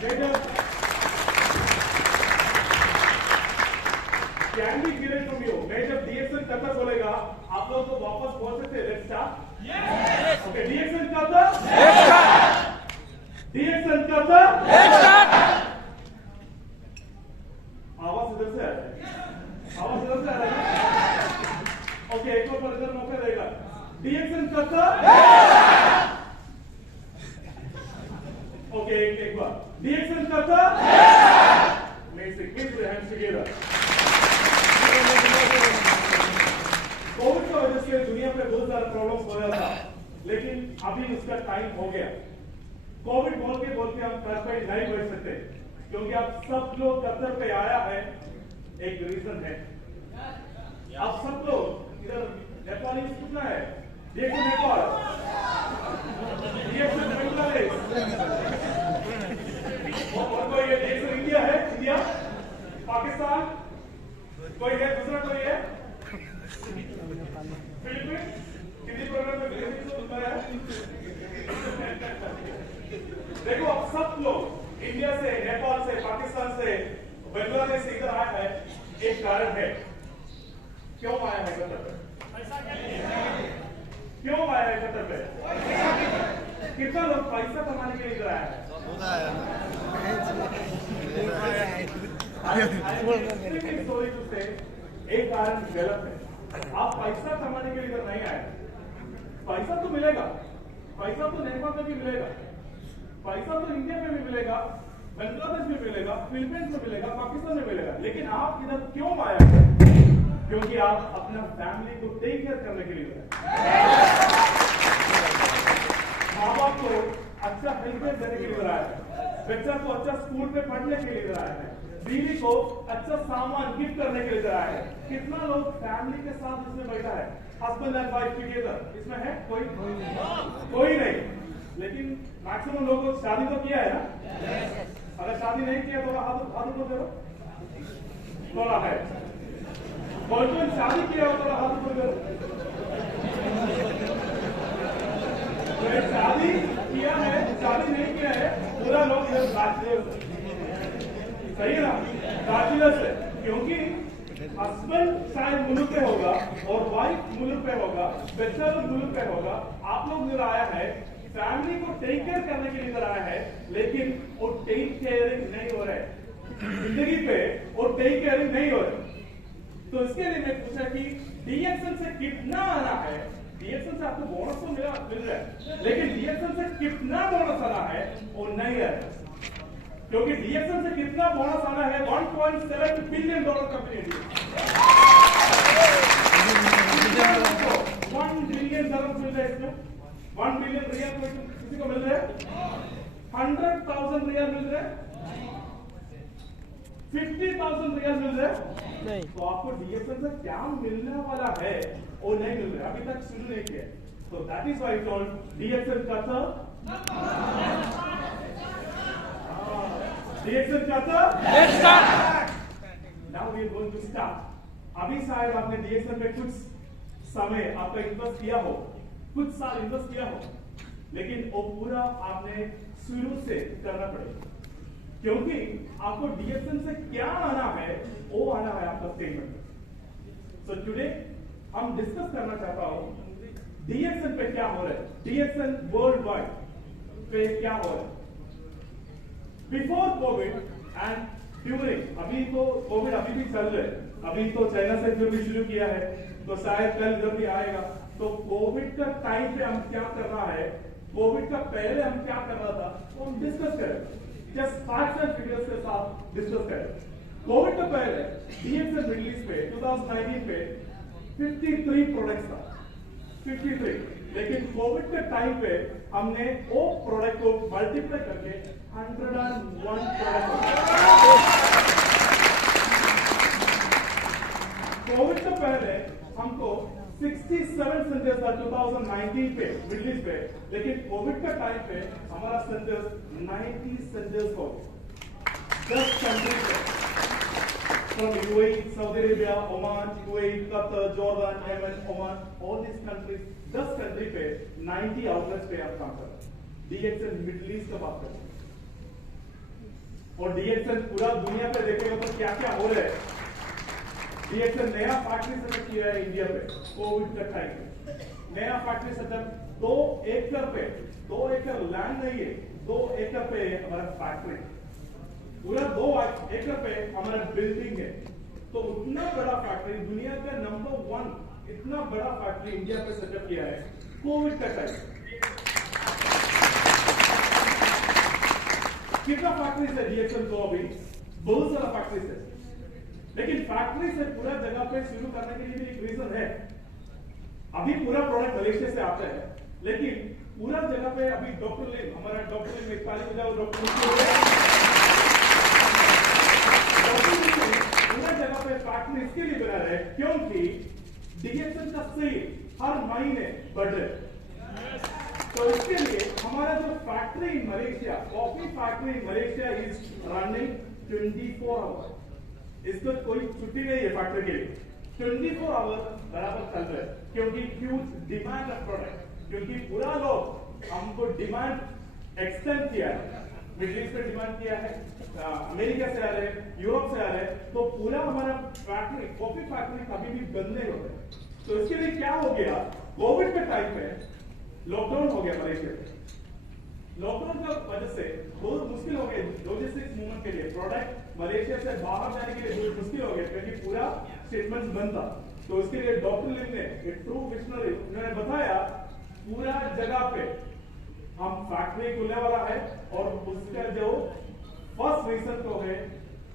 Can be clear from you. मैं जब डीएक्सन करता बोलेगा आप लोग तो वापस बोल सकते हैं लेट्स स्टार्ट। यस ओके डीएक्सन करता लेट्स स्टार्ट। डीएक्सन करता लेट्स स्टार्ट। आवाज इधर से आ रहा है, आवाज इधर से आ रहा है। ओके एक और इधर मौका देगा। डीएक्सन करता ओके एक बार डीएक्सन करता amazing. Keep your hands together. Covid की वजह से दुनिया पे बहुत सारा प्रॉब्लम्स हो रहा था, लेकिन अभी उसका टाइम हो गया। कोविड बोल के हम घर पे नहीं बैठ सकते, क्योंकि अब सब लोग कतर पे आया है। एक रीजन है, अब सब लोग इधर नेपाली कितना है, देखो नेपाल, बांग्लादेश, और कोई है देखो इंडिया है, इंडिया, पाकिस्तान, कोई है दूसरा, कोई है फिलीपींस। किसी प्रोग्राम में फिलीपींस होता है। देखो अब सब लोग इंडिया से, नेपाल से, पाकिस्तान से, बांग्लादेश से इधर आया है। एक कारण है क्यों आया है कतर पे, क्यों आया है कतर पे? कितना लोग पैसा कमाने के लिए इधर आया है? एक कारण गलत है। आप पैसा कमाने के लिए इधर नहीं आए। पैसा तो मिलेगा, पैसा तो नेपाल में भी मिलेगा, पैसा तो इंडिया में भी मिलेगा, बांग्लादेश में मिलेगा, फिलीपींस में मिलेगा, पाकिस्तान में मिलेगा, लेकिन आप इधर क्यों आए हैं? क्योंकि आप अपना फैमिली को टेक केयर करने के लिए आए। माँ बाप को अच्छा हेल्थ केयर देने के लिए आया है, बच्चा को अच्छा स्कूल में पढ़ने के लिए आया है, बीवी को अच्छा सामान गिफ्ट करने के लिए आया है। कितना लोग फैमिली के साथ इसमें बैठा है, हस्बैंड एंड वाइफ टुगेदर, इसमें है कोई नहीं। लेकिन मैक्सिमम लोगों को शादी तो किया है ना? अगर शादी नहीं किया तो हाथ ऊपर करो, थोड़ा है। कोई शादी किया हो तो हाथ ऊपर करो। शादी किया है, शादी नहीं किया है, पूरा लोग इधर बैचलर्स, सही है ना, बैचलर्स है। क्योंकि हस्बैंड शायद मुल्क पे होगा और वाइफ मुल्क पे होगा, बच्चा लोग मुल्क पे होगा। आप लोग इधर आया है, फैमिली को टेक केयर करने के लिए इधर आया है, लेकिन वो टेक केयरिंग नहीं हो रहा है जिंदगी पे, वो टेक केयरिंग नहीं हो रहा। तो इसके लिए मैं पूछा कि डीएक्सन से कितना आना है। डीएक्सन से आपको बोनस तो मिल रहा है, लेकिन डीएक्सन से कितना बोनस आना है वो नहीं है। क्योंकि डीएक्सन से कितना बोनस आना है, $1.7 बिलियन कंपनी, 1 बिलियन डॉलर मिल रहा है इसमें। 1 बिलियन रियल किसी को मिल रहा है, 100,000 रियल मिल रहा है, 50,000 रियल मिल रहा है। तो आपको डीएक्सन से क्या मिलने वाला है वो नहीं मिल रहा है, अभी तक शुरू नहीं किया। तो that is why I told DXN Qatar, DXN Qatar, let's start. Now we are going to start. अभी शायद आपने डीएक्सन में कुछ समय आपका इन्वेस्ट किया हो, कुछ साल इन्वेस्ट किया हो, लेकिन वो पूरा आपने शुरू से करना पड़ेगा। क्योंकि आपको डीएक्सन से क्या आना है वो आना है आपका स्टेटमेंट। सो टुडे हम डिस्कस करना चाहता हूं डीएक्सन पे क्या हो रहा है, डीएक्सन वर्ल्ड वाइड पे क्या हो रहा है बिफोर कोविड एंड ड्यूरिंग। अभी तो कोविड अभी भी चल रहा है, अभी तो चाइना से फिर भी शुरू किया है, तो शायद कल जब भी आएगा। तो कोविड का टाइम पे हम क्या कर रहा है, कोविड का पहले हम क्या कर रहा था, तो हम डिस्कस करें, जस्ट फैक्ट्स एंड फिगर्स के साथ डिस्कस करें। कोविड के पहले डीएक्सन मिडिल ईस्ट पे 2019 पे 53 प्रोडक्ट्स था, 53। लेकिन कोविड के टाइम पे हमने वो प्रोडक्ट को मल्टीप्लाई करके 101 प्रोडक्ट। कोविड से पहले हमको 67 सेंटर्स था 2019 पे मिडिल ईस्ट पे, लेकिन कोविड का टाइम पे हमारा सेंटर्स 90 सेंटर्स हो गए 10 कंट्रीज पे, from UAE, Saudi Arabia, Oman, Kuwait, Qatar, Jordan, Yemen, Oman, all these countries, 10 country पे 90 आउटलेट्स पे आप काम कर रहे हैं। डीएक्सन मिडिल ईस्ट का बात करें और डीएक्सएल पूरा दुनिया पे देखेगा तो क्या क्या हो रहा है। डीएक्सएल नया फैक्ट्री सेटअप किया है इंडिया पे कोविड का टाइम पे। नया फैक्ट्री सेटअप 2 एकड़ पे, 2 एकड़ लैंड नहीं है, 2 एकड़ पे हमारा फैक्ट्री, पूरा 2 एकड़ पे हमारा बिल्डिंग है। तो उतना बड़ा फैक्ट्री, दुनिया का नंबर 1 इतना बड़ा फैक्ट्री इंडिया पे सेटअप किया है कोविड का टाइम। कितना फैक्ट्रीज है डीएक्सएल को अभी? बहुत सारा फैक्ट्रीज है, लेकिन फैक्ट्री से पूरा जगह पे शुरू करने के लिए भी एक रीजन है। अभी पूरा प्रोडक्ट मलेशिया से आता है, लेकिन पूरा जगह पे अभी डॉक्टर लिम, हमारा डॉक्टर लिम, एक ताली बजाओ डॉक्टर पूरा जगह पे फैक्ट्री इसके लिए बना रहे हैं क्योंकि डीएक्सएल का सेल हर महीने बढ़ रहा है। तो इसके लिए हमारा जो factory in Malaysia, coffee factory in Malaysia is running 24 hour. इसको कोई छुट्टी नहीं है फैक्ट्री के लिए, 24 आवर बराबर चल रहा है क्योंकि ह्यूज डिमांड ऑफ प्रोडक्ट, क्योंकि पूरा लोग हमको डिमांड एक्सटेंड किया है, मिडिल ईस्ट पे डिमांड किया है, अमेरिका से आ रहे हैं, यूरोप से आ रहे हैं, तो पूरा हमारा फैक्ट्री, कॉफी फैक्ट्री कभी भी बंद नहीं होता। तो इसके लिए क्या हो गया, कोविड के टाइम पे लॉकडाउन हो गया मलेशिया में। लॉकडाउन की वजह से बहुत मुश्किल हो गया लॉजिस्टिक्स मूवमेंट के लिए, प्रोडक्ट मलेशिया से बाहर जाने के लिए बहुत मुश्किल हो गया क्योंकि पूरा शिपमेंट बंद था। तो उसके लिए डॉक्टर लिम ने, एक ट्रू विजनरी, उन्होंने बताया पूरा जगह पे हम फैक्ट्री खुलने वाला है और उसका जो फर्स्ट रीजन तो है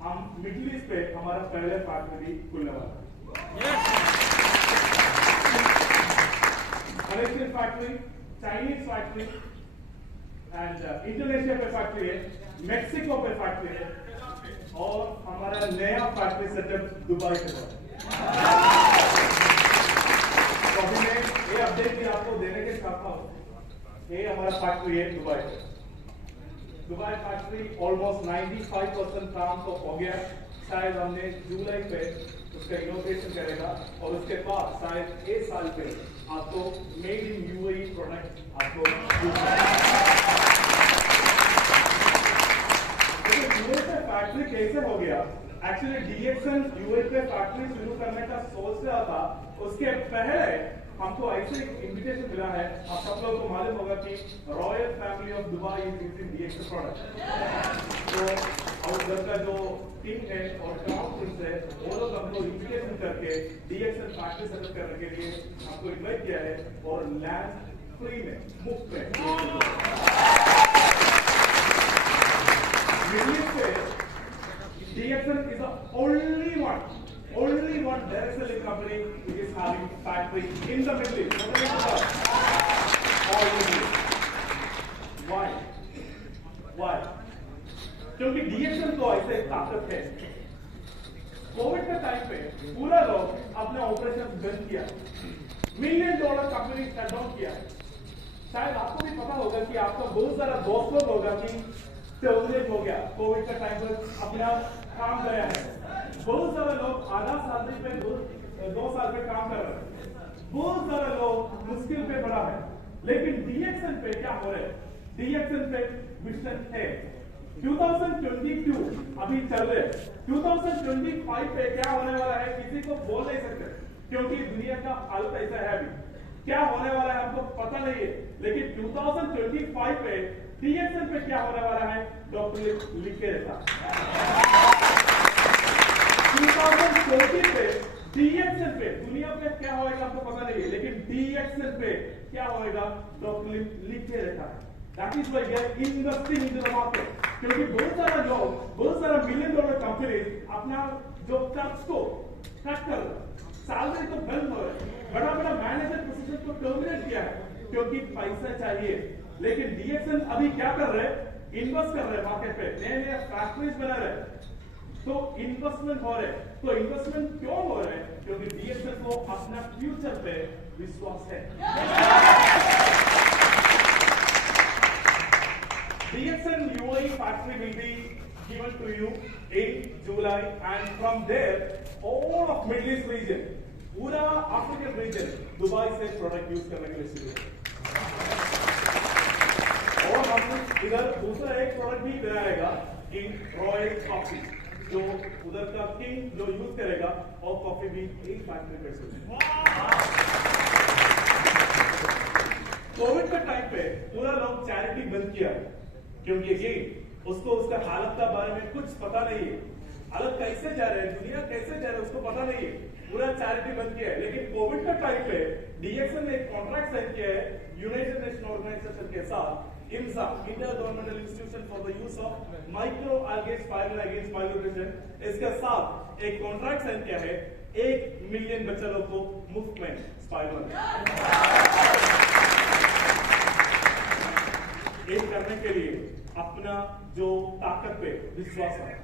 हम मिडिल ईस्ट पे हमारा पहले फैक्ट्री खुलने वाला है। Malaysian factory, Chinese factory and Indonesia पे फैक्ट्री है, मेक्सिको पे फैक्ट्री है और हमारा नया फैक्ट्री सेटअप दुबई पे है। तो अभी मैं ये अपडेट भी आपको देने के चाहता हूँ, ये हमारा फैक्ट्री है दुबई। दुबई फैक्ट्री ऑलमोस्ट 95% काम तो हो गया, शायद हमने जुलाई पे उसका इनोग्रेशन करेगा और उसके बाद शायद एक साल पे आपको मेड इन यूएई प्रोडक्ट आपको फैक्ट्री कैसे हो गया। एक्चुअली डीएक्सएल यूएई पे फैक्ट्री शुरू करने का सोच रहा था, उसके पहले हमको ऐसे इन्विटेशन मिला है। आप सब लोगों को मालूम होगा कि royal family of Dubai is using DXL product. तो और उधर का जो टीम है और क्राउन प्रिंस है, वो लोग हमको इन्विटेशन करके डीएक्सएल फैक्ट्री सेटअप करने के लिए हमको इन्वाइट किया है और लैंड फ्री में, मुफ्त में। DXL is the only one direct selling company which is having factory in the Middle East. Why? Why? क्योंकि DXL को ऐसे ताकत है। कोविड के टाइम पे पूरा लोग अपने ऑपरेशन बंद किया, $1 मिलियन कंपनी शट डाउन किया। शायद आपको भी पता होगा कि आपका बहुत सारा दोस्त लोग होगा कि टर्मिनेट हो गया, कोविड का टाइम पर अपना काम गया है। बहुत सारे लोग आधा साल पे 2 साल पे काम कर रहे हैं, बहुत सारे लोग मुश्किल पे पड़ा है। लेकिन डीएक्सएल पे क्या हो रहा है, डीएक्सएल पे विजन है। 2022 अभी चल रहे, 2025 पे क्या होने वाला है किसी को बोल नहीं सकते क्योंकि दुनिया का हालत ऐसा है। अभी क्या होने वाला है हमको पता नहीं है, लेकिन 2025 पे डीएक्सएल पे क्या होने वाला है डॉक्टर लिख के रखा। 2040 पे डीएक्सएल पे दुनिया पे क्या होएगा आपको पता नहीं है, लेकिन डीएक्सएल पे क्या होएगा डॉक्टर लिख के रखा है। That is why we are investing into the market, क्योंकि बहुत सारा लोग, बहुत सारा $1 मिलियन कंपनीज अपना जो टैक्स को कट कर, सैलरी तो बंद हो रहा है, बड़ा बड़ा मैनेजर पोजीशन को टर्मिनेट किया है क्योंकि पैसा चाहिए। लेकिन डीएक्सएल अभी क्या कर रहे हैं, इन्वेस्ट कर रहे हैं मार्केट पे, नए नए फैक्ट्रीज बना रहे हैं, तो इन्वेस्टमेंट हो रहे हैं। तो इन्वेस्टमेंट क्यों हो रहे हैं, क्योंकि डीएक्सएल को अपना फ्यूचर पे विश्वास है। DXL UAE factory will be given to you in July, and from there all of Middle East region, पूरा African region, दुबई से प्रोडक्ट यूज करने के लिए शुरू है। और हम इधर दूसरा एक प्रोडक्ट भी बनाएगा किंग रॉयल कॉफी, जो उधर का किंग जो यूज करेगा, और कॉफी भी एक फैक्ट्री पे से। कोविड के टाइम पे पूरा लोग चैरिटी बंद किया, क्योंकि ये उसको उसका हालत का बारे में कुछ पता नहीं है, हालत कैसे जा रहे हैं, दुनिया कैसे जा रही है उसको पता नहीं है, पूरा चैरिटी बंद किया है। लेकिन कोविड का टाइम पे डीएक्सन ने एक कॉन्ट्रैक्ट साइन किया है यूनाइटेड नेशन ऑर्गेनाइजेशन के साथ, IMSA, inter governmental institution for the use of micro algae spirula against malnutrition, इसके साथ एक कॉन्ट्रैक्ट साइन किया है 1 मिलियन बच्चों को मुफ्त में स्पाइरुला। ये करने के लिए अपना जो ताकत पे विश्वास है,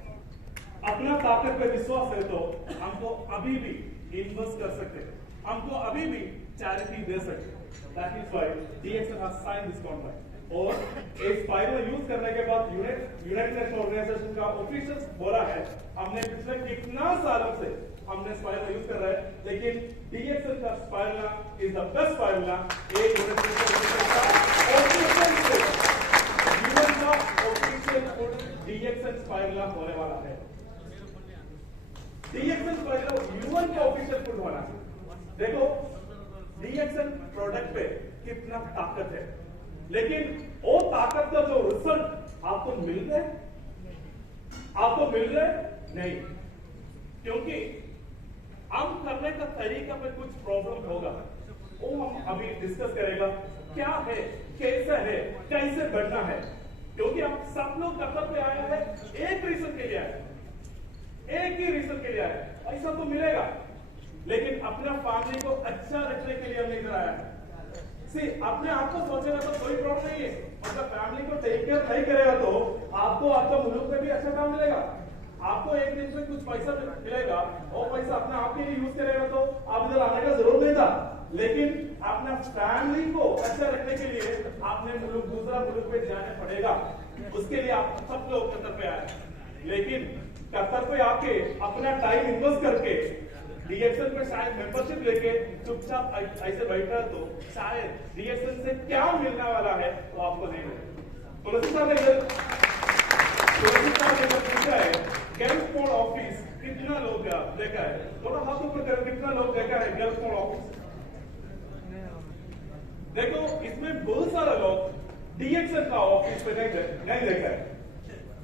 अपना ताकत पे विश्वास है, तो हमको अभी भी इन्वेस्ट कर सकते हैं, हमको अभी भी चैरिटी दे सकते हैं। That is why DXN has signed this contract. और इस स्पाइरुला यूज करने के बाद यूनाइटेड नेशन ऑर्गेनाइजेशन का ऑफिशियल्स बोला है, हमने पिछले कितना सालों से हमने स्पाइरुला यूज कर रहा है, लेकिन DXN का स्पाइरुला इज द बेस्ट स्पाइरुला। DXN स्पाइरुला होने वाला है, DXN स्पाइरुला यूएन का ऑफिशियल फूड होना है। देखो DXN प्रोडक्ट पे कितना ताकत है, लेकिन वो ताकत का जो रिजल्ट आपको मिल रहा है, आपको मिल रहा है नहीं, क्योंकि हम करने का तरीका पे कुछ प्रॉब्लम होगा, वो हम अभी डिस्कस करेगा, क्या है, कैसे बढ़ना है, क्योंकि हम सब लोग कतर पे आया है एक रीजन के लिए आए, एक ही रीजन के लिए आए, ऐसा तो मिलेगा, लेकिन अपना फैमिली को अच्छा रखने के लिए हमने इधर आया है। अपने आप को सोचेगा तो कोई प्रॉब्लम नहीं है, मतलब फैमिली को टेक केयर नहीं करेगा तो आपको आपका मुल्क में भी अच्छा काम मिलेगा, आपको एक दिन में कुछ पैसा मिलेगा, और पैसा अपने आप के लिए यूज करेगा तो आप इधर आने का जरूरत नहीं था, लेकिन अपना फैमिली को अच्छा रखने के लिए आपने दूसरा मुल्क में जाने पड़ेगा, उसके लिए आप सब लोग कतर पे आए, लेकिन कतर पे आके अपना टाइम इन्वेस्ट करके DXN पे शायद मेंबरशिप लेके चुपचाप ऐसे बैठा तो शायद DXN से क्या मिलने वाला है वो आपको नहीं मिलेगा। तुलसी साहब ने पूछा है गल्फ पोर्ट ऑफिस कितना लोग देखा है, थोड़ा हाथ ऊपर करो, कितना लोग देखा है गल्फ पोर्ट ऑफिस? देखो इसमें बहुत सारे लोग DXN का ऑफिस पे नहीं देखा है,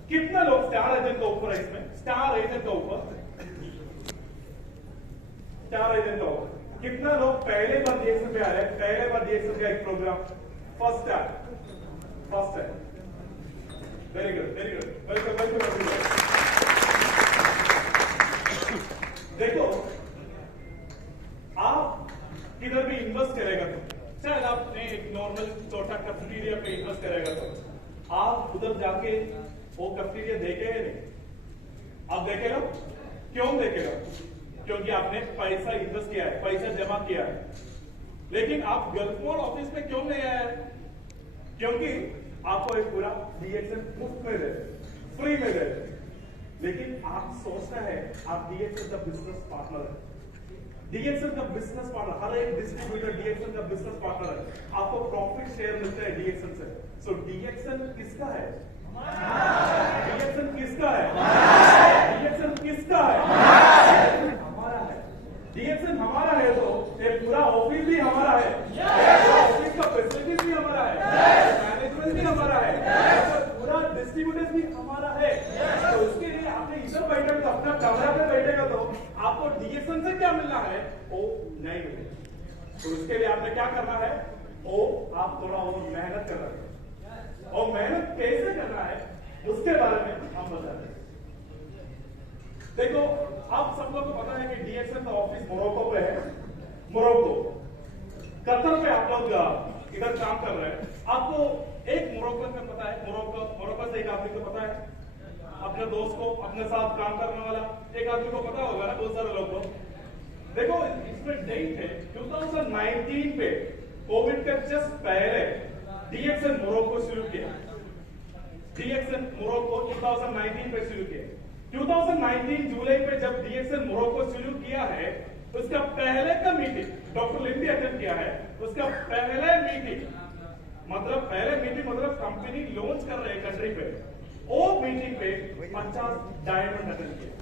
कितना लोग स्टार एजेंट का ऊपर है, इसमें स्टार एजेंट का ऊपर कितना लोग पहले बार DXN पे आ रहे हैं, पहले बार DXN का एक प्रोग्राम फर्स्ट है, वेरी गुड, वेलकम। देखो आप किधर भी इन्वेस्ट करेगा तो, शायद आपने एक नॉर्मल छोटा कैफेटेरिया पे इन्वेस्ट करेगा तो आप उधर जाके वो कैफेटेरिया देखेगा नहीं, आप देखेगा, क्यों देखेगा? क्योंकि आपने पैसा इन्वेस्ट किया है, पैसा जमा किया है, लेकिन आप गल्फ पोर्ट ऑफिस में क्यों नहीं आए? क्योंकि आपको एक पूरा DXN मुफ्त में दे, फ्री में दे, लेकिन आप सोचना है आप DXN का बिजनेस पार्टनर है, DXN का बिजनेस पार्टनर, हर एक डिस्ट्रीब्यूटर DXN का बिजनेस पार्टनर है, आपको प्रॉफिट शेयर मिलता है DXN से। सो DXN किसका है? DXN किसका है? DXN किसका है? DXN हमारा है, तो ये पूरा ऑफिस भी हमारा है, ऑफिस का फैसिलिटीज भी हमारा है, मैनेजमेंट भी हमारा है, पूरा डिस्ट्रीब्यूटर्स भी हमारा है, तो इसके लिए आपने इधर बैठे तो अपना कमरा पे बैठेगा तो आपको DXN से क्या मिलना है वो नहीं मिलेगा, तो इसके लिए आपने क्या करना है, वो आप थोड़ा और मेहनत करना है, और मेहनत कैसे करना है उसके बारे में हम बताते हैं। देखो आप सब लोग को पता है कि DXN का ऑफिस मोरक्को पे है, मोरक्को कतर पे आप लोग इधर काम कर रहे हैं, आपको एक मोरक्को में पता है, मोरक्को से एक आदमी को पता है, अपने दोस्त को, अपने साथ काम करने वाला एक आदमी को पता होगा ना, बहुत सारे लोग को। देखो इसमें डेट है 2019 पे, कोविड के जस्ट पहले DXN मोरक्को शुरू किया, DXN मोरक्को 2019 पे शुरू किया। 2019 जुलाई पे जब DXN मोरक्को शुरू किया है, उसका पहले का मीटिंग डॉक्टर लिम भी अटेंड किया है, उसका पहले मीटिंग मतलब कंपनी लॉन्च कर रहे हैं कंट्री पे, वो मीटिंग पे 50 डायमंड अटेंड किया।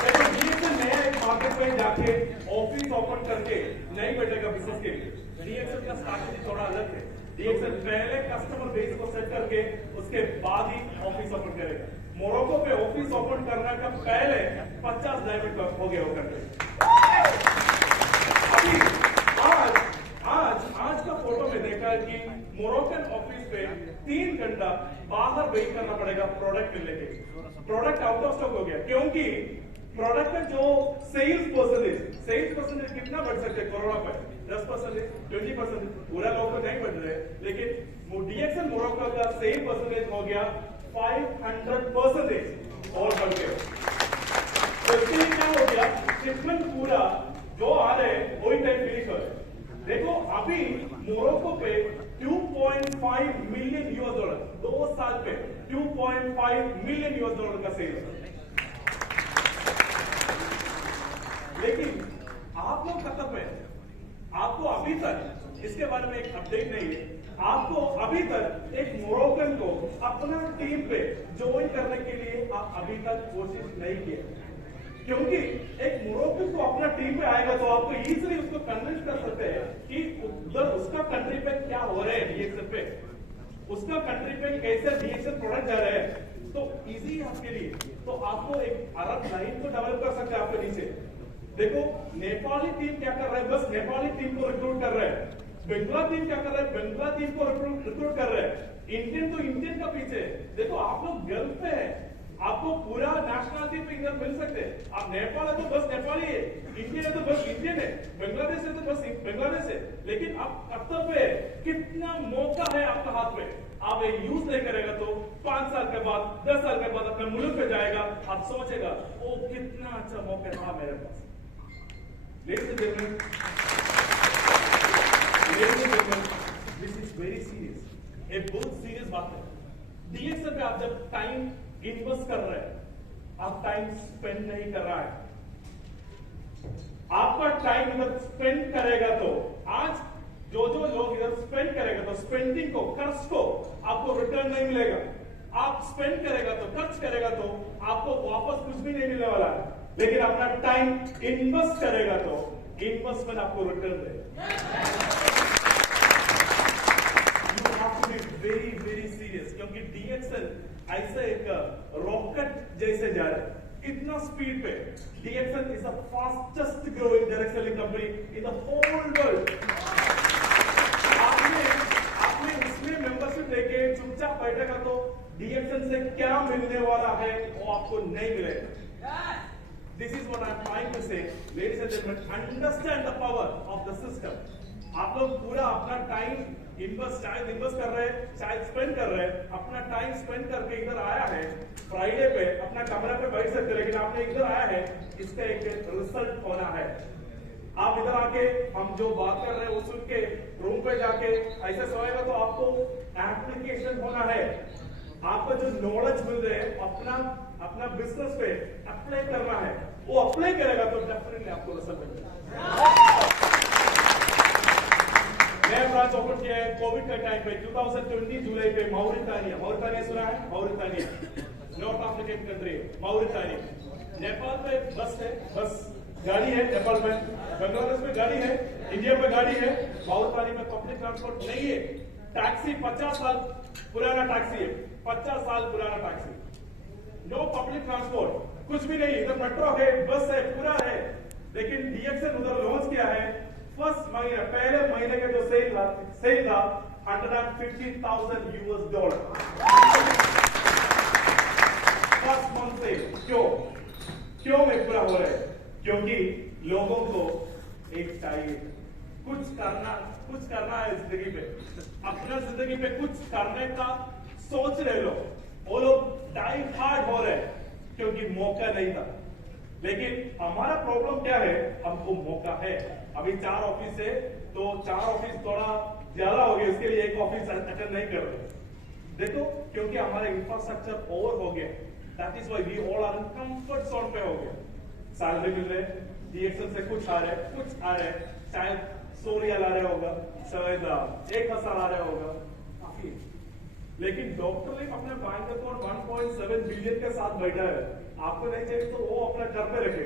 देखो डीएक्सल नया एक मार्केट में जाके ऑफिस ओपन करके नहीं बैठेगा बिजनेस के लिए। डीएक्सल का स्ट्रैटेजी थोड़ा अलग है। डीएक्सल पहले कस्टमर बेस को सेट करके उसके बाद ही ऑफिस ओपन करेगा। मोरक्को पे ऑफिस ओपन करने का पहले 50 डायमंड हो गया होकर अभी आज का फोटो में देखा है कि मोरक्कन ऑफिस पे 3 घंटा बाहर वेट करना पड़ेगा प्रोडक्ट मिलने के लिए। प्रोडक्ट आउट ऑफ स्टॉक हो गया क्योंकि प्रोडक्ट का जो सेल्स परसेंटेज कितना बढ़ सकते हैं कोरोना पर 10%, 20%, पूरा लोग तो नहीं बढ़ रहे, लेकिन डीएक्सल मोरक्को का सेल परसेंटेज हो गया 500% और बढ़ गया। तो इसके लिए क्या हो गया, शिपमेंट पूरा जो आ रहे हैं वही टाइम फिनिश हो रहे। देखो अभी मोरक्को पे 2.5 मिलियन $2 2 साल पे 2.5 मिलियन $2 का सेल है। लेकिन आप लोग खत्म है, आपको अभी तक इसके बारे में एक अपडेट नहीं है। आपको अभी तक एक मोरक्कन को अपना टीम पे ज्वाइन करने के लिए आप अभी तक कोशिश नहीं किए, क्योंकि एक मोरक्कन को अपना टीम पे आएगा तो आपको इजीली उसको कन्विंस कर सकते हैं कि उधर उसका कंट्री पे क्या हो रहा है, डीएक्सल पे उसका कंट्री पे कैसे डीएक्सल प्रोडक्ट जा रहे हैं, तो इजी आपके लिए। तो आपको एक अरब लाइन को डेवलप कर सकते हैं आपके नीचे। देखो नेपाली टीम क्या कर रहा है, बस नेपाली टीम को रिक्रूट कर रहे हैं। बंगला टीम क्या कर रहा है, बंगला टीम को रिक्रूट कर रहे हैं। इंडियन तो इंडियन का पीछे। देखो आप लोग गल्फ पे है, आपको पूरा नेशनलिटी पे इधर मिल सकते हैं। आप नेपाल है तो बस नेपाली है, इंडियन है तो बस इंडियन है, बांग्लादेश है तो बस बांग्लादेश है। लेकिन आप कत्तर पे कितना मौका है आपका हाथ में, आप एक यूज नहीं करेगा तो 5 साल के बाद 10 साल के बाद अपने मुल्क पे जाएगा, आप सोचेगा ओ कितना अच्छा मौका था मेरे पास। Ladies and gentlemen, this is very serious. एक बहुत सीरियस बात है। डीएक्सल पे आप जब टाइम इन्वेस्ट कर रहे हैं, आप टाइम स्पेंड नहीं कर रहा है। आपका टाइम इधर स्पेंड करेगा तो आज जो लोग इधर स्पेंड करेगा तो स्पेंडिंग को, खर्च को आपको रिटर्न नहीं मिलेगा। आप स्पेंड करेगा तो, खर्च करेगा तो आपको वापस कुछ भी नहीं मिलने वाला है। लेकिन अपना टाइम इन्वेस्ट करेगा तो इन्वेस्टमेंट आपको रिटर्न देगा। You have to be very very serious, क्योंकि डीएक्सल ऐसे एक रॉकेट जैसे जा रहा है इतना स्पीड पे। DXN is the fastest growing direct selling company in the whole world. आपने उसमें मेंबरशिप लेके चुपचाप बैठेगा तो डीएक्सल से क्या मिलने वाला है वो आपको नहीं मिलेगा। This is what I'm trying to say, ladies and gentlemen. Understand the power of the system. आप लोग पूरा अपना टाइम शायद इन्वेस्ट कर रहे हैं, शायद स्पेंड कर रहे हैं, अपना टाइम स्पेंड करके इधर आया है फ्राइडे पे, अपना कमरा पे बैठ सकते, लेकिन आपने इधर आया है, इसका एक रिजल्ट होना है। आप इधर आके हम जो बात कर रहे हैं वो सुन के रूम पे जाके ऐसे सोएगा तो आपको एप्लीकेशन होना है। आपको जो नॉलेज मिल रहे हैं अपना बिजनेस पे अप्लाई करना है, वो अप्लाई करेगा तो डेफिनेटली आपको रिजल्ट मिलेगा। नया ब्रांच ओपन किया है कोविड के टाइम पे 2020 जुलाई पे मॉरिटानिया सुना है? Mauritania north African country Mauritania. Nepal पे बस है, बस गाड़ी है नेपाल में, बांग्लादेश में गाड़ी है, इंडिया में गाड़ी है, मॉरिटानिया में पब्लिक ट्रांसपोर्ट नहीं है। टैक्सी 50 साल पुराना टैक्सी है, 50 साल पुराना टैक्सी, नो पब्लिक ट्रांसपोर्ट, कुछ भी नहीं। इधर मेट्रो है, बस है, पूरा है। लेकिन डीएक्सल उधर लॉन्च किया है फर्स्ट महीने, पहले महीने का जो सेल था $150,000 फर्स्ट मंथ से। क्यों में पूरा हो रहा है? क्योंकि लोगों को एक चाहिए, कुछ करना है जिंदगी पे, अपना जिंदगी पे कुछ करने का सोच रहे लोग। वो लोग टाइम हार्ड हो रहे हैं क्योंकि मौका नहीं था। लेकिन हमारा प्रॉब्लम क्या है, हमको मौका है। अभी 4 ऑफिस है तो 4 ऑफिस थोड़ा ज्यादा हो गया, इसके लिए एक ऑफिस अटेंड नहीं कर रहे। देखो क्योंकि हमारा इंफ्रास्ट्रक्चर ओवर हो गया, that is why we all are in comfort zone पे हो गया। सैलरी मिल रहे, डीएक्सल से कुछ आ रहे, शायद 100 रियाल आ रहे होगा, शायद 1,000 आ रहे होगा, काफी। लेकिन डॉक्टर ने अपने बैंक अकाउंट 1.7 बिलियन के साथ बैठा है, आपको नहीं चाहिए तो वो अपने घर पे रखे।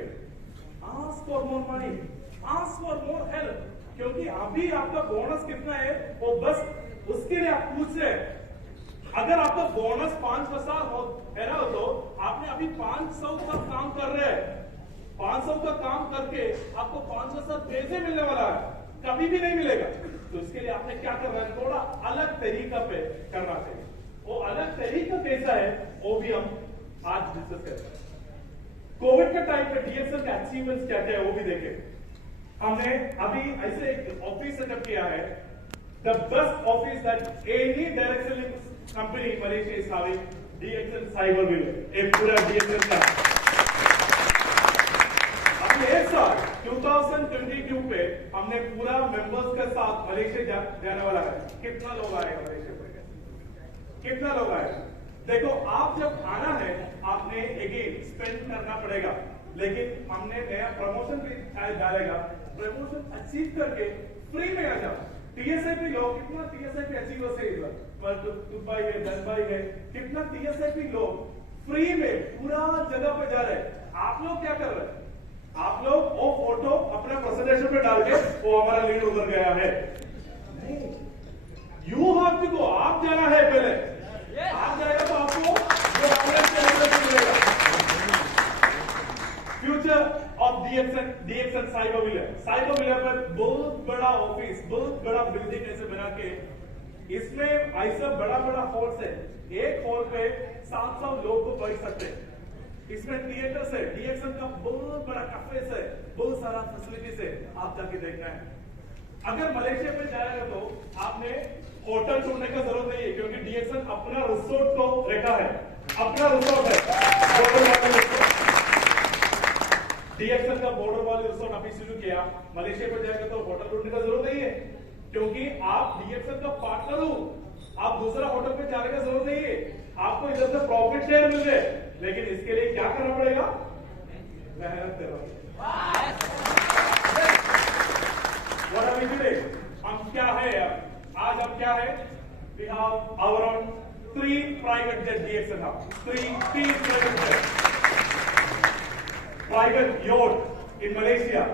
Ask for more money, ask for more help, क्योंकि अभी आपका बोनस कितना है वो बस उसके लिए आप पूछ रहे हैं। अगर आपका बोनस 5% है ना, तो आपने अभी 500 का काम कर रहे हैं, 500 का काम करके आपको 500 पैसे मिलने वाला है, कभी भी नहीं मिलेगा। तो इसके लिए आपने क्या करना है, थोड़ा अलग तरीका पे करना चाहिए। वो अलग तरीका कैसा है वो भी हम आज डिस्कस करेंगे। कोविड के टाइम पे डीएक्सएल के अचीवमेंट्स क्या क्या है वो भी देखें। हमने अभी ऐसे एक ऑफिस सेटअप किया है, the best office that any direct selling company Malaysia is having, DXL cyber village, एक पूरा डीएक्सएल का। अभी एक साल 2022 पे हमने पूरा मेंबर्स के साथ मलेशिया जाने वाला है। कितना लोग आएगा मलेशिया पे, कितना लोग आएगा? देखो, आप जब आना है आपने अगेन स्पेंड करना पड़ेगा, लेकिन हमने नया प्रमोशन भी डालेगा। प्रमोशन अचीव करके फ्री में आ जाओ। टीएसआईपी लोग, कितना टीएसआईपी अचीवर्स है इधर, पर दुबई है, दुबई है, कितना टीएसआईपी लोग फ्री में पूरा जगह पे जा रहे हैं। आप लोग क्या कर रहे हैं? आप लोग वो फोटो अपने प्रेजेंटेशन पे डाल के वो हमारा लीड उधर गया है। यू हैव टू गो, आप जाना है पहले। आप जाएगा तो आपको मिलेगा। Future of DXL cyber village, cyber village में बहुत बड़ा ऑफिस, बहुत बड़ा बिल्डिंग ऐसे बना के, इसमें ऐसा बड़ा बड़ा हॉल है, एक हॉल पे 700 लोग को बैठ सकते हैं। इसमें थिएटर्स है, डीएक्सएल का बहुत बड़ा कैफेस है, बहुत सारा फैसिलिटीज है, आप जाके देखना है। अगर मलेशिया में जाएगा तो आपने होटल ढूंढने का जरूरत नहीं है, क्योंकि डीएक्सएल अपना रिसोर्ट को रखा है, अपना रिसोर्ट है। डीएक्सएल का बॉर्डर वाले रिसोर्ट अभी शुरू किया। मलेशिया में जाएगा तो होटल ढूंढने का जरूरत नहीं है, क्योंकि आप डीएक्सएल का पार्टनर हो। आप दूसरा होटल पे जाने का जरूरत नहीं है, आपको इधर से प्रॉफिट शेयर मिल रहे। लेकिन इसके लिए क्या करना पड़ेगा? मेहनत करना। हम क्या है आज, हम क्या है? We have our own 3 private jet DXL hub, 3 private jets, private yacht in Malaysia,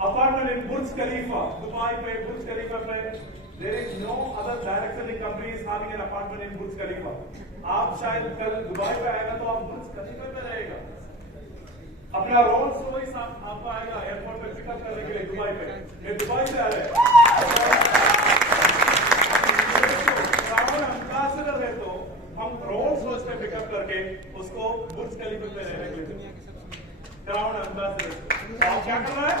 apartment in Burj Khalifa, Dubai पे Burj Khalifa पे, there is no other direct selling company is having an apartment in Burj Khalifa. आप शायद कल Dubai पे आएगा तो आप बुर्ज खलीफा पे रहेगा। अपना रोल्स रॉयस आपको आएगा एयरपोर्ट पे पिकअप करने के लिए दुबई पे। मैं दुबई से आ रहा एम्बेसडर है तो हम रोल्स रॉयस पे पिकअप करके उसको बुर्ज खलीफा पे रहने के लिए क्राउन एम्बेसडर। आप क्या करना है?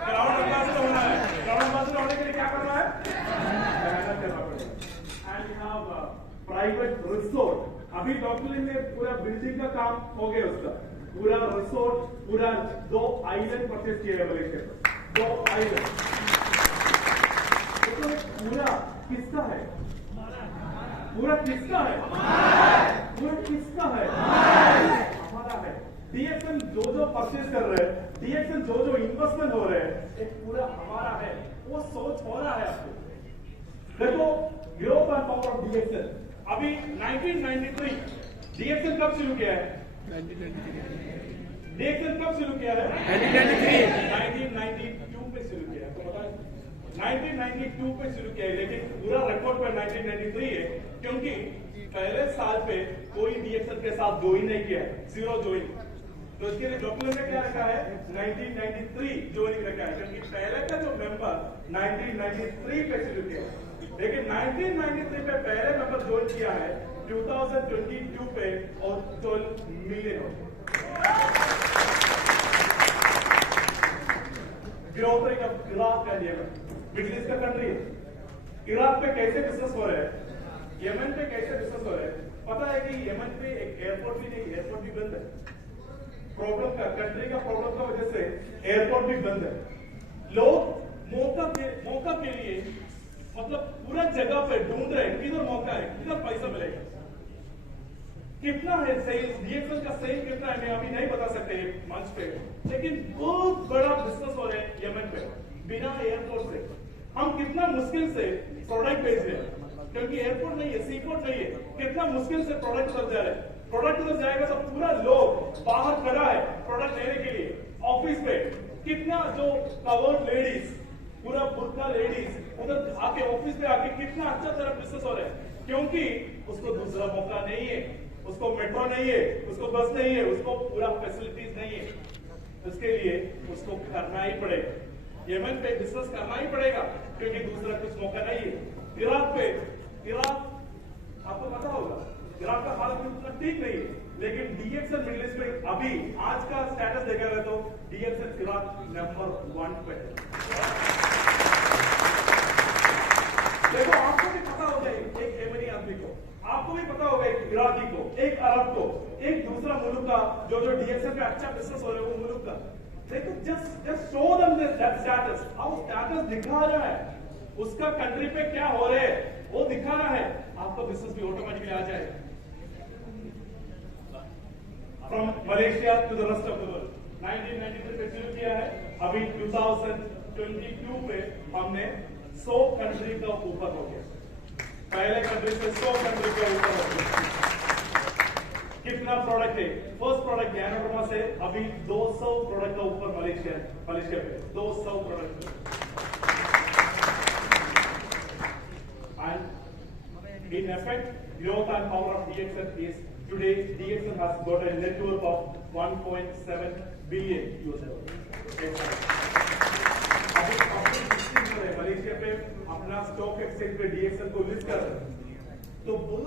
क्राउन एम्बेसडर होना है। क्राउन एम्बेसडर होने के लिए क्या करना है? मेहनत करना पड़ेगा। And we have private resort. अभी डॉक्टर ने पूरा बिल्डिंग का काम हो गया, उसका पूरा रिसोर्ट, पूरा 2 आइलैंड परचेज किए मलेशिया पर, 2 आइलैंड। तो पूरा किसका है? पूरा किसका है? पूरा किसका है? हमारा है। डीएक्सएल जो परचेज कर रहे हैं, डीएक्सएल जो इन्वेस्टमेंट हो रहे हैं, एक पूरा हमारा है। वो सोच हो रहा है आपको। देखो, growth and power of DXL. अभी 1993 डीएक्सएल कब शुरू किया है? डीएक्सएल कब शुरू किया है? 1992 पे शुरू किया है। तो पता है 1992 पे शुरू किया है, लेकिन पूरा रिकॉर्ड पे 1993 है, क्योंकि पहले साल पे कोई डीएक्सएल के साथ ज्वाइन नहीं किया है, 0 ज्वाइन। तो इसके लिए डॉक्यूमेंट में क्या रखा है? 1993 ज्वाइनिंग रखा है, क्योंकि पहले का जो मेंबर 1993 पे शुरू किया है। लेकिन 1993 पे पहले मेंबर ज्वाइन किया है 2022 पे और 12 मिलियन हो ग्रोथ रेट ऑफ इराक का इंडिया में। मिडिल ईस्ट का कंट्री है। इराक पे कैसे बिजनेस हो रहे हैं, यमन पे कैसे बिजनेस हो रहे हैं? पता है कि यमन पे एक एयरपोर्ट भी नहीं, एयरपोर्ट भी बंद है। प्रॉब्लम का, कंट्री का प्रॉब्लम का वजह से एयरपोर्ट भी बंद है। लोग मौका के लिए मतलब पूरा जगह पे ढूंढ रहे हैं, किधर मौका है, किधर पैसा मिलेगा। कितना है सेल्स, डीएक्सएल का सेल कितना है मैं अभी नहीं बता सकते मंच पे, लेकिन बहुत बड़ा बिजनेस हो रहा है यमन पे बिना एयरपोर्ट से। हम कितना मुश्किल से प्रोडक्ट भेज रहे हैं। क्योंकि एयरपोर्ट नहीं है, सीपोर्ट नहीं है। कितना मुश्किल से प्रोडक्ट उधर जा रहा है। प्रोडक्ट उधर जाएगा तो पूरा लोग बाहर खड़ा है प्रोडक्ट लेने के लिए। ऑफिस पे कितना जो कवर्ड लेडीज, पूरा बुर्का लेडीज उधर आके ऑफिस पे आके कितना अच्छा तरह बिजनेस हो रहा है, क्योंकि उसको दूसरा मौका नहीं है, उसको मेट्रो नहीं है, उसको बस नहीं है, उसको पूरा फैसिलिटीज नहीं है। उसके लिए उसको करना ही पड़ेगा, यमन पे बिजनेस करना ही पड़ेगा, क्योंकि दूसरा कुछ मौका नहीं है। इराक पे, इराक आपको पता होगा इराक का हालत उतना ठीक नहीं है, लेकिन डीएक्सएल मिडिल ईस्ट में अभी आज का स्टेटस देखा गया तो डीएक्सएल इराक नंबर 1 पे। देखो आपको भी पता होगा एक यमनी आदमी को, आपको भी पता होगा एक इराकी को, एक अरब को, एक दूसरा मुल्क का जो डीएक्सएल पे अच्छा बिजनेस हो रहा है वो मुल्क का। देखो just show them that status, how status दिखा रहा है, उसका कंट्री पे क्या हो रहा है वो दिखा रहा है, आपका बिजनेस भी ऑटोमेटिकली आ जाएगा। From Malaysia to the rest of the world 1993 पे शुरू किया है, अभी 2022 पे हमने 100 कंट्री का ऊपर हो गया। पहले कंट्री से 100 कंट्री का ऊपर हो गया। कितना प्रोडक्ट है? फर्स्ट प्रोडक्ट गैनोडर्मा से अभी 200 प्रोडक्ट का ऊपर मलेशिया पे 200 product. And in effect, growth and power of DXL is today DXL has got a net worth of 1.7 billion US $. Malaysia पे अपना स्टॉक एक्सचेंज पे DXL को लिस्ट कर रहे हैं, तो बहुत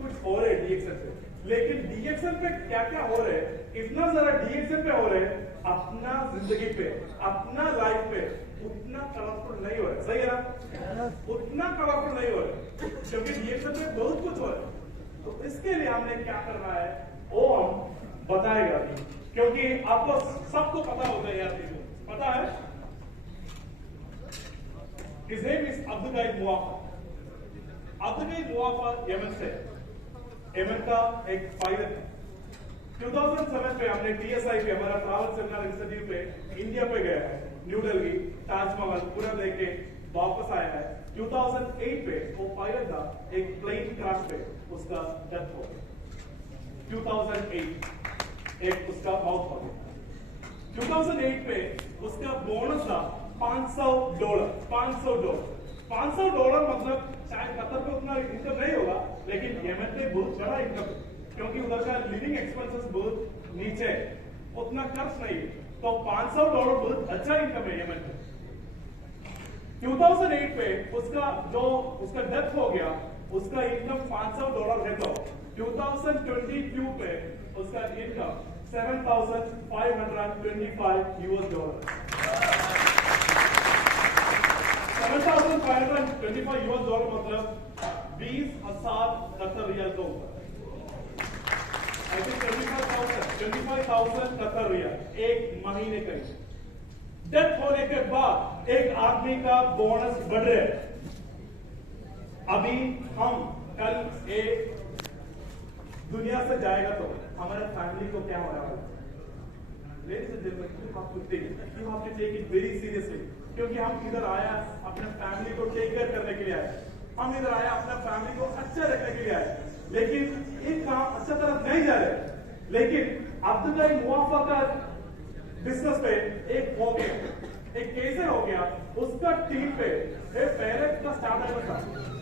कुछ हो रहा है DXL पे। लेकिन DXL पे क्या क्या हो रहा है, इतना सारा DXL पे हो रहा है, अपना जिंदगी पे, अपना लाइफ पे उतना कलरफुल नहीं हो रहा है। सही है ना? उतना कलरफुल नहीं हो रहा है, क्योंकि DXL पे बहुत कुछ हो रहा है। तो इसके लिए हमने क्या करना है वो हम बताएगा, क्योंकि आपको सबको पता होता है यार, पता है His name is Abdul Gaid Muwafa। Abdul Gaid Muwafa Yemen से, यमन का एक पायलट है। 2007 में हमने TSI पे हमारा ट्रैवल सेमिनार इंस्टीट्यूट पे इंडिया पे गया है, न्यू दिल्ली ताजमहल पूरा देख के वापस आया है। 2008 पे वो पायलट था, एक प्लेन क्रैश पे उसका डेथ हो गया। 2008 एक उसका मौत हो गया। 2008 पे उसका बोनस था $500। $500 मतलब शायद कतर पे उतना इनकम नहीं होगा, लेकिन यमन पे बहुत बड़ा इनकम है, क्योंकि उधर का लिविंग एक्सपेंसेस बहुत नीचे है, उतना खर्च नहीं है, तो $500 बहुत अच्छा इनकम है यमन पे। 2008 पे उसका डेथ हो गया, उसका इनकम $500 है, तो 2022 पे उसका इनकम $7,525 $7,525 मतलब 20,000 कतर रियाल के ऊपर, आई थिंक 25,000 कतर रियाल एक महीने का। डेथ होने के बाद एक आदमी का बोनस बढ़ रहा है। अभी हम कल एक दुनिया से जाएगा तो हमारे फैमिली को क्या हो रहा है? Ladies and gentlemen, you have to take it very seriously, क्योंकि हम इधर आया अपने फैमिली को टेक केयर करने के लिए आए, हम इधर आया अपना फैमिली को अच्छा रखने के लिए आए, लेकिन एक काम अच्छा तरफ नहीं जा रहे। लेकिन अब्दुल गईद मुवाफा का बिजनेस पे एक हो गया, एक कैसे हो गया, उसका टीम पे पहले का स्टार डायमंड था,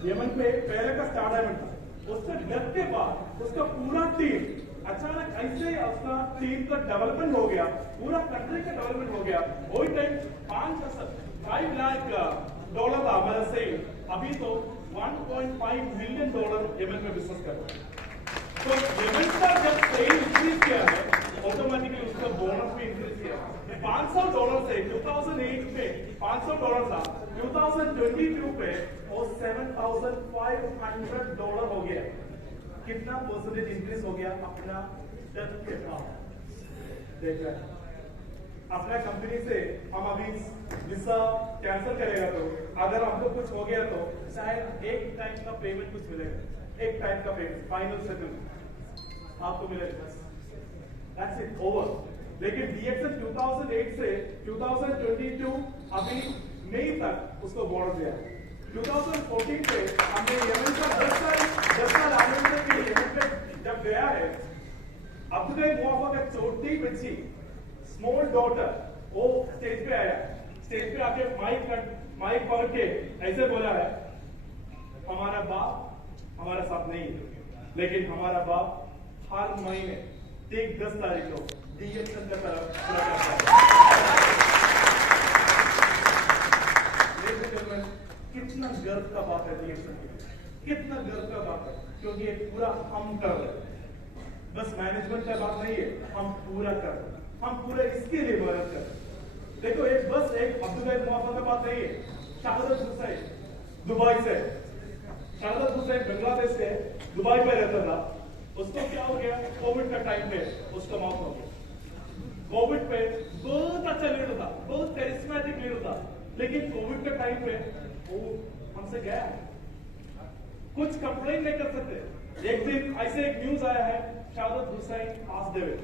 यमन पे पहले का स्टार डायमंड था, उसका डेथ के बाद उसका पूरा टीम अचानक ऐसे उसका टीम का डेवलपमेंट हो गया, पूरा कंट्री का डेवलपमेंट हो गया। वही टाइम $5 लाख था हमारा सेल, अभी तो $1.5 मिलियन यमन में बिजनेस कर रहा है। तो यमन का जब सेल इंक्रीज किया है, ऑटोमेटिकली उसका बोनस भी इंक्रीज किया। $500 से 2008 में $500 था, 2022 पे वो $7,500 हो गया। कितना परसेंटेज इंक्रीज हो गया अपना डेथ के बाद। देख रहे हैं अपना कंपनी से हम अभी वीजा कैंसिल करेगा तो अगर हमको कुछ हो गया तो शायद एक टाइम का पेमेंट कुछ मिलेगा, एक टाइम का पेमेंट फाइनल सेटलमेंट आपको मिलेगा, दैट्स इट ओवर। लेकिन DXL 2008 से 2022 अभी मई तक उसको बोनस दिया, 2014 पे हमने यमन का 10 साल आनंद के यमन पे जब गया है, अब्दुल मुआफा का छोटी बच्ची स्मॉल डॉटर वो स्टेज पे आया, स्टेज पे आके माइक पकड़ के ऐसे बोला है, हमारा बाप हमारा साथ नहीं है, लेकिन हमारा बाप हर महीने 10 तारीख को डीएक्शन का तरफ पूरा करता है। कितना गर्व का बात है डीएक्शन की, कितना गर्व का बात है, क्योंकि ये पूरा हम कर रहे हैं, बस मैनेजमेंट का बात नहीं है, हम पूरा कर रहे हैं, हम पूरे इसके लिए मेहनत कर रहे हैं। देखो एक बस एक अब्दुल मुआफा का बात नहीं है, शाहदत हुसैन दुबई से, शाहदत हुसैन बांग्लादेश से दुबई पे रहता था, उसको क्या हो गया, कोविड का टाइम पे उसका मौत हो गया। कोविड पे बहुत अच्छा लीडर था, बहुत करिश्मेटिक लीडर था, लेकिन कोविड के टाइम पे वो हमसे गया, कुछ कंप्लेन नहीं कर सकते। एक दिन ऐसे एक न्यूज आया है, शाहदत हुसैन पास देवे,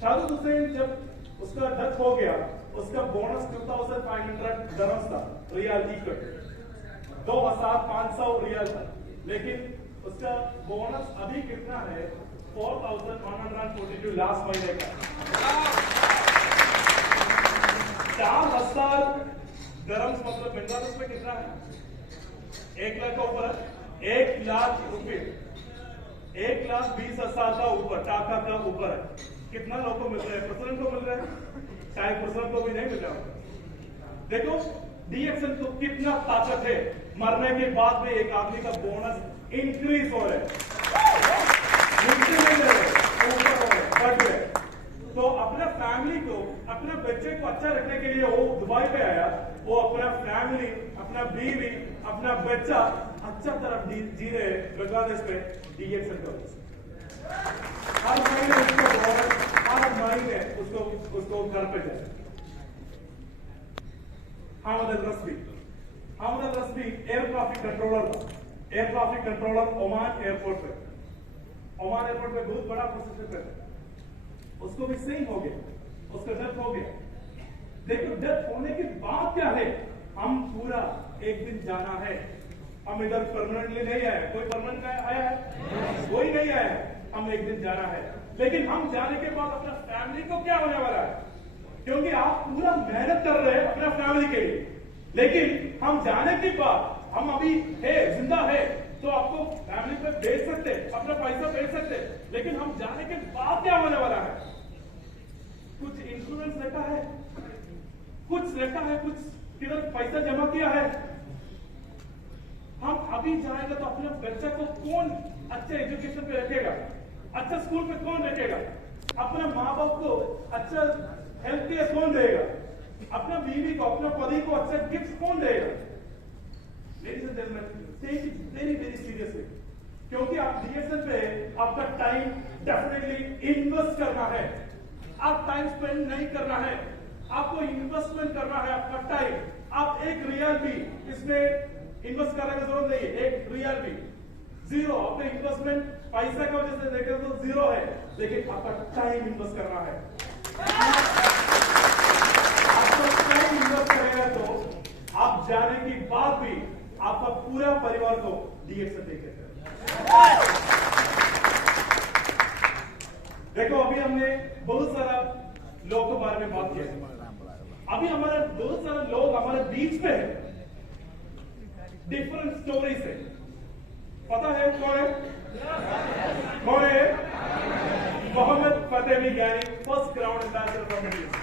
शाहदत हुसैन जब उसका डेथ हो गया, उसका बोनस 2500 डरम्स था, रियाल इक्वल 2500 रियाल था, लेकिन उसका बोनस अभी कितना है, 4142 लास्ट महीने का। 4000 डरम्स मतलब बांग्लादेश में कितना है, 1 लाख का ऊपर, 1 लाख रुपए, 1,20,000 का ऊपर, टाका का ऊपर है। कितना लोगों को मिल रहा है, प्रेसिडेंट को मिल रहा है, शायद प्रेसिडेंट को भी नहीं मिल रहा। देखो डीएक्शन को कितना ताकत है, मरने के बाद में एक आदमी का बोनस इंक्रीज हो रहा है, नीचे नहीं रह रहे, ऊपर हो रहे, बढ़ रहे। तो अपना फैमिली को, अपने बच्चे को अच्छा रखने के लिए वो दुबई पे आया, वो अपना फैमिली, अपना बीवी, अपना बच्चा अच्छा तरफ जी रहे बांग्लादेश में डीएक्शन का। हर महीने उसको हर महीने उसको घर पे जाए। हामिद अल रस्बी एयर ट्रैफिक कंट्रोलर था, air traffic controller Oman airport पे, ओमान एयरपोर्ट पे बहुत बड़ा प्रोसेसर पे, उसको भी सेम हो गया, उसका डेथ हो गया। देखो डेथ होने के बाद क्या है, हम पूरा एक दिन जाना है, हम इधर परमानेंटली नहीं आए, कोई परमानेंट आया है, कोई नहीं आया है, हम एक दिन जाना है, लेकिन हम जाने के बाद अपना फैमिली को क्या होने वाला है, क्योंकि आप पूरा मेहनत कर रहे हैं अपना फैमिली के लिए, लेकिन हम जाने के बाद, हम अभी है जिंदा है तो आपको फैमिली पे भेज सकते, अपना पैसा भेज सकते, लेकिन हम जाने के बाद क्या होने वाला है, कुछ इंश्योरेंस रहता है, कुछ रहता है, कुछ किधर पैसा जमा किया है, हम अभी जाएगा तो अपने बच्चा को कौन अच्छे एजुकेशन पे रखेगा, अच्छा स्कूल पे कौन रखेगा, अपने माँ बाप को अच्छा हेल्थ केयर कौन देगा, अपना बीवी को, अपने पति को अच्छा गिफ्ट कौन देगा। Ladies and gentleman, take it very very seriously, क्योंकि आप डीएक्शन पे आपका टाइम डेफिनेटली इन्वेस्ट करना है, आप टाइम स्पेंड नहीं करना है, आपको इन्वेस्टमेंट करना है आपका टाइम। आप एक रियल भी इसमें इन्वेस्ट करने की जरूरत नहीं है, एक रियल भी जीरो, आपका इन्वेस्टमेंट पैसा की वजह से देखें तो जीरो है, लेकिन आपका टाइम इन्वेस्ट करना है। आपका टाइम इन्वेस्ट करेगा तो आप जाने के बाद भी आपका पूरा परिवार को डीएक्शन देखेगा। देखो अभी हमने बहुत सारा लोग के बारे में बात किया, अभी हमारे बहुत सारे लोग हमारे बीच पे है, डिफरेंट स्टोरी से। पता है कौन है? कौन है? मोहम्मद फतेह गैनी, first ground ambassador from middle east.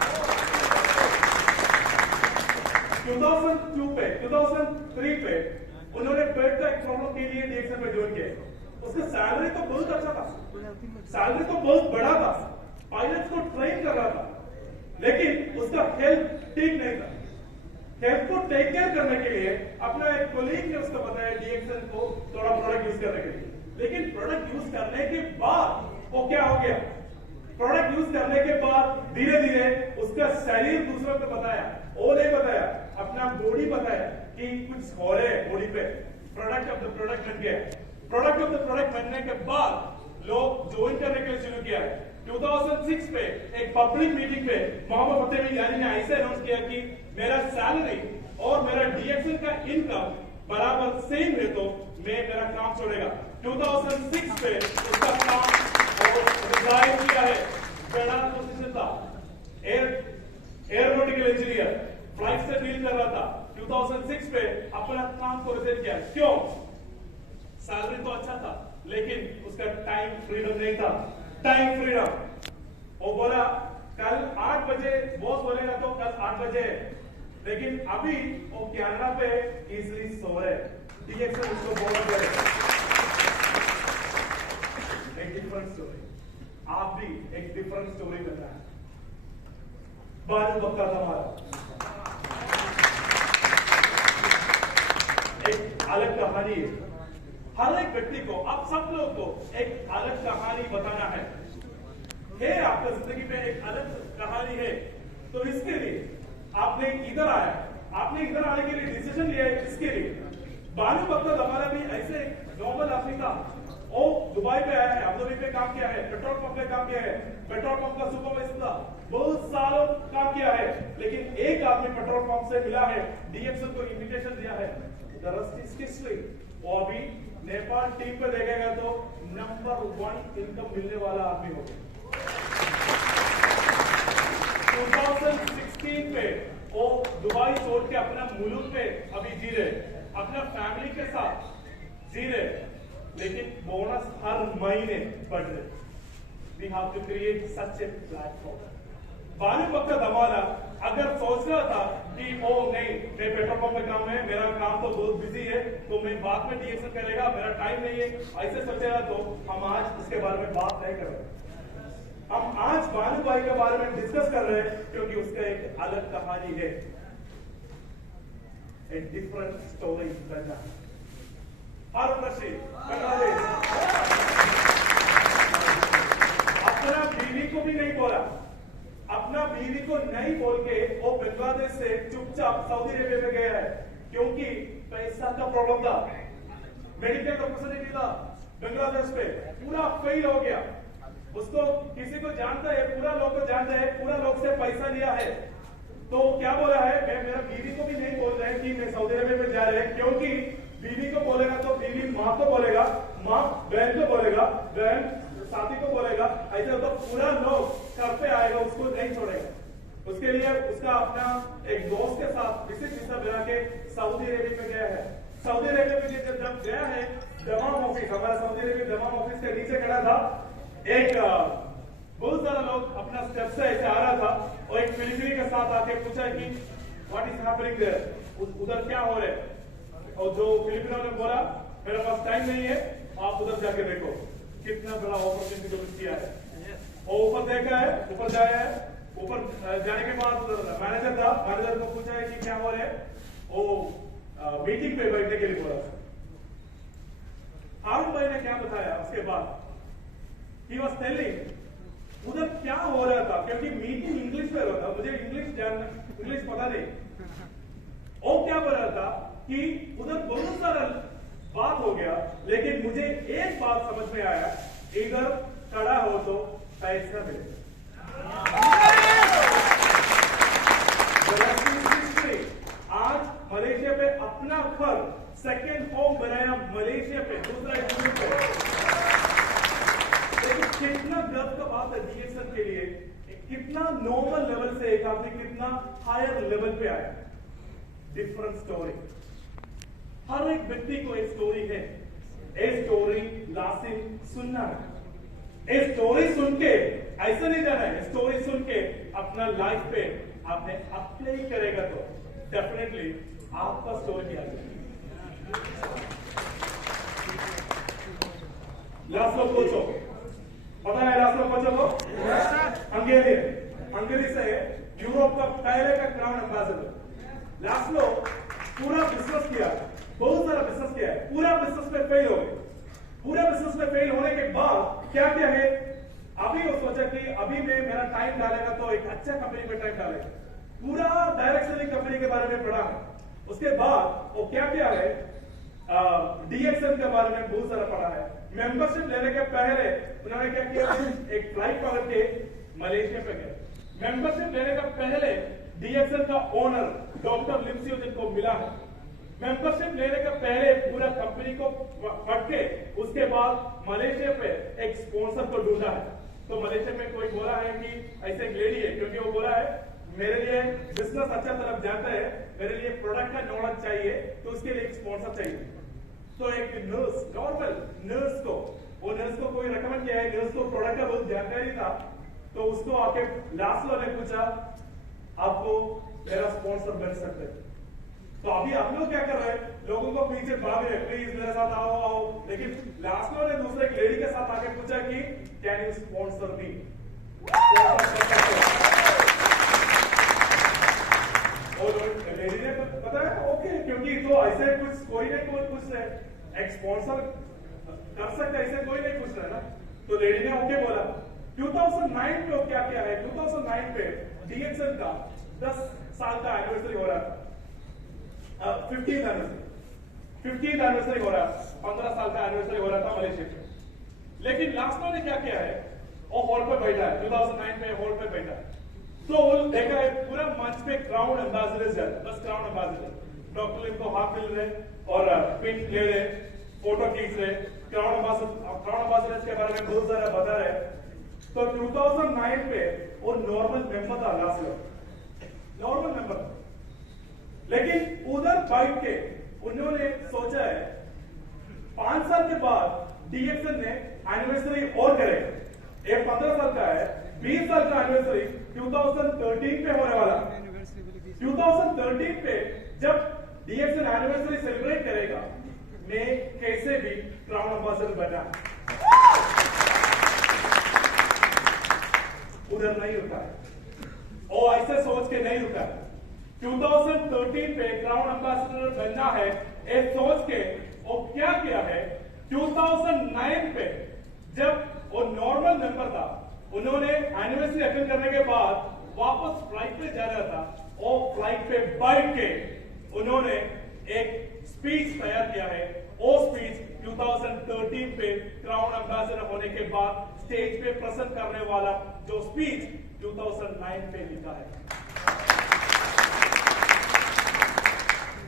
2002 पे 2003 पे उन्होंने पेट का एक प्रॉब्लम के लिए डीएक्शन में ज्वाइन किया। उसका सैलरी तो बहुत अच्छा था, सैलरी तो बहुत बड़ा था, पायलट्स को ट्रेन कर रहा था, लेकिन उसका हेल्थ ठीक नहीं था। हेल्थ को टेक केयर करने के लिए अपना एक कोलीग ने उसको बताया डीएक्शन को थोड़ा प्रोडक्ट यूज करने के लिए, लेकिन प्रोडक्ट यूज करने के बाद वो क्या हो गया, प्रोडक्ट यूज करने के बाद धीरे धीरे उसका शरीर दूसरों को बताया, वो नहीं बताया, अपना बॉडी बताया कि कुछ हो रहे है बॉडी पे, प्रोडक्ट ऑफ द प्रोडक्ट बन गया। प्रोडक्ट ऑफ द प्रोडक्ट बनने के बाद लोग ज्वाइन करने के लिए शुरू किया है। 2006 पे एक पब्लिक मीटिंग पे मोहम्मद फतेह गैनी ने ऐसे अनाउंस किया कि मेरा सैलरी और मेरा डीएक्सएल का इनकम बराबर सेम है तो मैं मेरा काम छोड़ेगा। 2006 पे उसका काम और रिजाइन किया है। बड़ा पोजीशन था, एयरोनॉटिकल इंजीनियर, फ्लाइट से डील कर रहा था। 2006 पे अपना काम को रिजाइन किया। क्यों? सैलरी तो अच्छा था लेकिन उसका टाइम फ्रीडम नहीं था। टाइम फ्रीडम वो बोला कल 8 बजे बॉस बोलेगा तो कल 8 बजे, लेकिन अभी वो कैमरा पे इजली सो रहे। डीएक्सएल उसको बोला एक डिफरेंट स्टोरी, आप भी एक डिफरेंट स्टोरी करना है। बालू बक्का हमारा एक अलग कहानी है। हर एक व्यक्ति को, आप सब लोग को एक अलग कहानी बताना है। आपका जिंदगी में एक अलग कहानी है, तो इसके लिए आपने इधर आया, आपने इधर आने के लिए डिसीजन लिया है। इसके लिए बालू बक्का हमारा भी ऐसे नॉर्मल आदमी था। वो दुबई पे आया है, अबुधाबी पे काम किया है, पेट्रोल पंप पे काम किया है, पेट्रोल पंप का सुपरवाइजर था, बहुत सालों काम किया है। लेकिन एक आदमी पेट्रोल पंप से मिला है, डीएक्सएल को इन्विटेशन दिया है। The rest is history. वो अभी नेपाल टीम पे देखेगा तो नंबर 1 इनकम मिलने वाला आदमी होगा। 2016 पे वो दुबई छोड़ के अपना मुल्क पे अभी जी रहे, अपना फैमिली के साथ जी रहे, लेकिन बोनस हर महीने बढ़ रहे। We have to create such a platform. बालू बक्का धमाला अगर सोच रहा था कि ओ नहीं, मैं पेट्रोल पंप में काम है, मेरा काम तो बहुत बिजी है, तो मैं बाद में डीएक्सएल करेगा, मेरा टाइम नहीं है, ऐसे सोचेगा तो हम आज इसके बारे में बात नहीं कर रहे। हम आज बालू भाई के बारे में डिस्कस कर रहे हैं क्योंकि उसका एक अलग कहानी है, एक डिफरेंट स्टोरी करना। हारून रशीद बांग्लादेश, अपना बीवी को भी नहीं बोला, अपना बीवी को नहीं बोल के वो बांग्लादेश से चुपचाप सऊदी अरेबिया में गया है क्योंकि पैसा का प्रॉब्लम था। मेडिकल अपॉर्चुनिटी था बांग्लादेश पे, पूरा फेल हो गया। उसको किसी को जानता है, पूरा लोग को जानता है, पूरा लोग से पैसा लिया है। तो क्या बोला है, मैं मेरा बीवी को भी नहीं बोल रहा है कि मैं सऊदी अरेबिया में जा रहे हैं, क्योंकि बीवी को बोलेगा तो बीवी माँ को बोलेगा, माँ बहन को बोलेगा, बहन साथी को बोलेगा, ऐसे तो पूरा लोग घर पे आएगा, उसको नहीं छोड़ेगा। उसके लिए उसका अपना एक दोस्त के साथ विजिट वीजा बना के सऊदी अरेबिया में गया है। सऊदी अरेबिया में जब गया है, दमाम ऑफिस, हमारा सऊदी अरेबिया दमाम ऑफिस के नीचे खड़ा था, एक बहुत सारा लोग अपना स्टेप से ऐसे आ रहा था और एक फिलिपिनी के साथ आके पूछा कि व्हाट इज हैपनिंग देयर, उधर क्या हो रहा है। और जो फिलिपिनो ने बोला मेरे पास टाइम नहीं है, आप उधर जाके देखो। कितना बड़ा अपॉर्चुनिटी को मिस किया है। और ऊपर देखा है, ऊपर जाया है, ऊपर जाने के बाद उधर मैनेजर था, मैनेजर को पूछा है कि क्या हो रहा है, वो मीटिंग पे बैठने के लिए बोला। हारून भाई ने क्या बताया उसके बाद, he was telling उधर क्या हो रहा था, क्योंकि मीटिंग इंग्लिश में हो रहा था, मुझे इंग्लिश पता नहीं। वो क्या बोल रहा था कि उधर बहुत सारा बात हो गया, लेकिन मुझे एक बात समझ में आया, इधर खड़ा हो तो पैसा मिले। आज मलेशिया पे अपना घर, सेकेंड होम बनाया मलेशिया पे, दूसरा पे। लेकिन कितना गर्व का बात है डीएक्सएल के लिए, कितना नॉर्मल लेवल से एक आदमी कितना हायर लेवल पे आया। डिफरेंट स्टोरी, हर एक व्यक्ति को एक स्टोरी है। एक स्टोरी लासिम सुनना है, एक स्टोरी सुन के ऐसा नहीं जाना है, स्टोरी सुन के अपना लाइफ पे आपने अप्लाई करेगा तो डेफिनेटली आपका स्टोरी आ जाएगी। लास्लो कोचो, पता है लास्लो कोचो को? हंगेरी से यूरोप का पहले का क्राउन एम्बेसडर। लास्लो पूरा बिजनेस किया, बहुत सारा बिजनेस किया है, पूरा बिजनेस में फेल हो गए। पूरा बिजनेस में फेल होने के बाद क्या क्या है, अभी वो सोचा कि अभी मैं मेरा टाइम डालेगा तो एक अच्छा कंपनी में टाइम डालेगा। पूरा डायरेक्ट सेलिंग कंपनी के बारे में पढ़ा है। उसके बाद वो क्या क्या है, डीएक्सएल के बारे में बहुत सारा पढ़ा है। मेंबरशिप लेने के पहले उन्होंने क्या किया, एक फ्लाइट पकड़ के मलेशिया पे गए। मेंबरशिप लेने का पहले डीएक्सएल का ओनर डॉक्टर लिमसी जिनको मिला है, मेंबरशिप लेने के पहले पूरा कंपनी को पढ़ के उसके बाद मलेशिया पे एक स्पॉन्सर को ढूंढा है। तो मलेशिया में कोई बोला है कि ऐसे एक लेडी है, क्योंकि वो बोला है मेरे लिए बिजनेस अच्छा तरफ जाता है, मेरे लिए प्रोडक्ट का नॉलेज चाहिए, तो उसके लिए एक स्पॉन्सर चाहिए। तो एक नर्स, नॉर्मल नर्स को, वो नर्स को कोई रेकमेंड किया है, नर्स को प्रोडक्ट का बहुत जानकारी था, तो उसको आके लास्लो ने पूछा आपको मेरा स्पॉन्सर बन सकते हैं। तो अभी आप लोग क्या कर रहे हैं, लोगों को पीछे भाग रहे, प्लीज मेरे साथ आओ आओ, लेकिन लास्लो ने दूसरे एक लेडी के साथ आके पूछा कि कैन यू स्पॉन्सर मी। और लेडी ने बताया ओके, क्योंकि तो ऐसे कुछ कोई नहीं कोई पूछ रहे, एक स्पॉन्सर कर सकते ऐसे कोई नहीं पूछ रहा ना, तो लेडी ने ओके बोला। 2009 पे क्या क्या है, 2009 पे डीएक्सएल का 10 साल का एनिवर्सरी हो रहा था, 15th एनिवर्सरी हो रहा, 15 साल का एनिवर्सरी हो रहा था मलेशिया में। लेकिन लास्ट ने क्या किया है, वो हॉल पे बैठा है, 2009 में हॉल पे बैठा है, तो देखा है पूरा मंच पे क्राउन एम्बेसडर्स है, बस क्राउन एम्बेसडर डॉक्टर लिम को हाथ मिल रहे और पिन ले रहे, फोटो खींच रहे, क्राउन एम्बेसडर्स के बारे में बहुत सारा बता रहे। तो 2009 पे वो नॉर्मल मेंबर था, लास्ट नॉर्मल मेंबर, लेकिन उधर बैठ के उन्होंने सोचा है 5 साल के बाद डीएक्सएल ने एनिवर्सरी और करेगा, ये 15 साल का है, 20 साल का एनिवर्सरी 2013 पे होने वाला। 2013 पे जब डीएक्सएल एनिवर्सरी सेलिब्रेट करेगा, मैं कैसे भी क्राउन एम्बेसडर बना, उधर नहीं रुका है, और ऐसे सोच के नहीं रुका है। 2013 पे क्राउन एम्बेसडर बनना है, ये सोच के वो क्या किया है, 2009 पे जब वो नॉर्मल मेंबर था, उन्होंने एनिवर्सरी अटेंड करने के बाद वापस फ्लाइट पे जा रहा था, और फ्लाइट पे बैठ के उन्होंने एक स्पीच तैयार किया है। वो स्पीच 2013 पे क्राउन एम्बेसडर होने के बाद स्टेज पे प्रेजेंट करने वाला जो स्पीच 2009 पे लिखा है।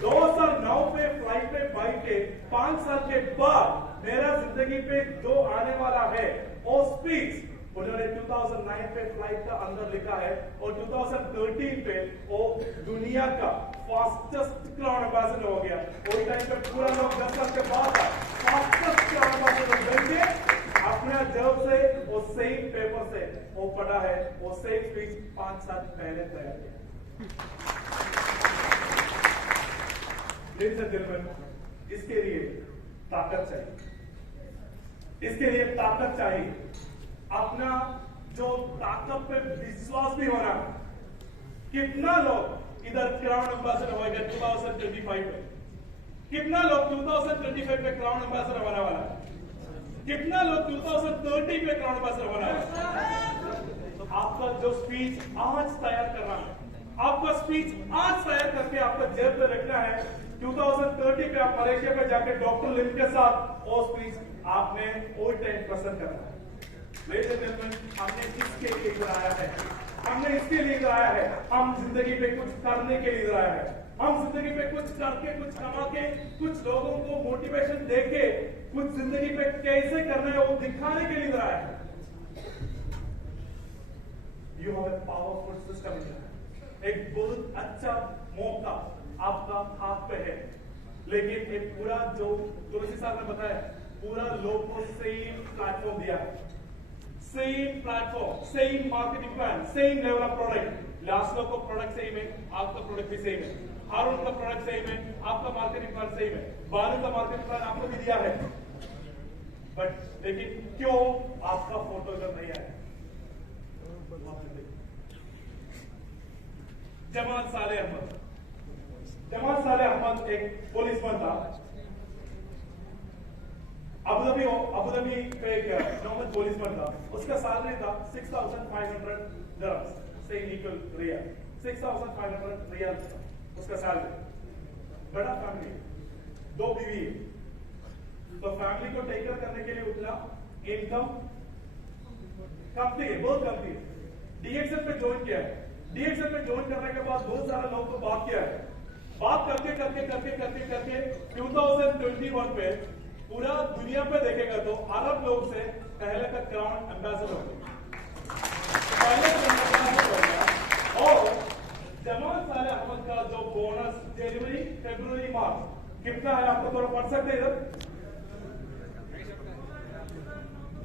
2009 पे फ्लाइट पे बैठ के 5 साल के बाद मेरा जिंदगी पे जो आने वाला है, वो स्पीच उन्होंने 2009 पे फ्लाइट का अंदर लिखा है, और 2013 पे वो दुनिया का फास्टेस्ट क्राउन एम्बेसडर हो गया। वही टाइम पे पूरा लोग 10 साल के बाद फास्टेस्ट क्राउन एम्बेसडर बनके अपने जॉब से वो सेम पेपर से वो पढ़ा है, वो सेम स्पीच 5 साल पहले तैयार किया। Ladies and gentlemen, इसके लिए ताकत चाहिए, इसके लिए ताकत चाहिए, अपना जो ताकत पे विश्वास भी होना। कितना लोग इधर क्राउन एम्बेसडर होएगा 2025 में, कितना लोग 2025 पे क्राउन एम्बेसडर होने वाला है, कितना लोग 2030 पे क्राउन एम्बेसडर होने वाला है। तो आपका जो स्पीच आज तैयार करना है, आपका स्पीच आज तैयार करके आपका जेब पे रखना है। 2030 पे आप मलेशिया पे जाके डॉक्टर लिम के साथ वो स्पीच आपने वो टाइम पसंद करना है। Ladies and gentlemen, हमने किसके लिए इधर आया है, हमने इसके लिए इधर आया है, हम जिंदगी पे कुछ करने के लिए इधर आया है, हम जिंदगी पे कुछ करके, कुछ कमा के, कुछ लोगों को मोटिवेशन देके, कुछ जिंदगी पे कैसे करना है वो दिखाने के लिए इधर आया है। You have a powerful system in here. एक बहुत अच्छा मौका आपका हाथ पे है, लेकिन एक पूरा जो तुलसी साहब ने बताया, पूरा लोग को सेम प्लेटफॉर्म दिया है, same platform, same marketing plan, same level of product. Last लोग को प्रोडक्ट सेम है, आपका प्रोडक्ट भी सेम है, हारून का प्रोडक्ट सेम है, आपका मार्केटिंग प्लान सेम है, बालू का मार्केटिंग प्लान आपको भी दिया है, बट लेकिन क्यों आपका फोटो इधर नहीं आया? जमाल साले अहमद एक पुलिसमैन था, अबुधाबी पे एक नॉर्मल पुलिसमैन था, उसका सैलरी था 6,500 dirhams, same equal riyal, 6,500 riyal उसका सैलरी। बड़ा फैमिली, 2 बीवी है, तो फैमिली को टेक केयर करने के लिए उतना इनकम कमती है, बहुत कमती है। डीएक्सएल पे ज्वाइन किया है, डीएक्सएल में ज्वाइन करने के बाद बहुत सारे लोग को बात किया है, बात करके 2021 पे पूरा दुनिया पे देखेगा तो अरब लोग से पहले का क्राउन एम्बेसडर हो गया, और जमाल साले अहमद का जो बोनस जनवरी फरवरी मार्च कितना है आपको थोड़ा पढ़ सकते हैं इधर?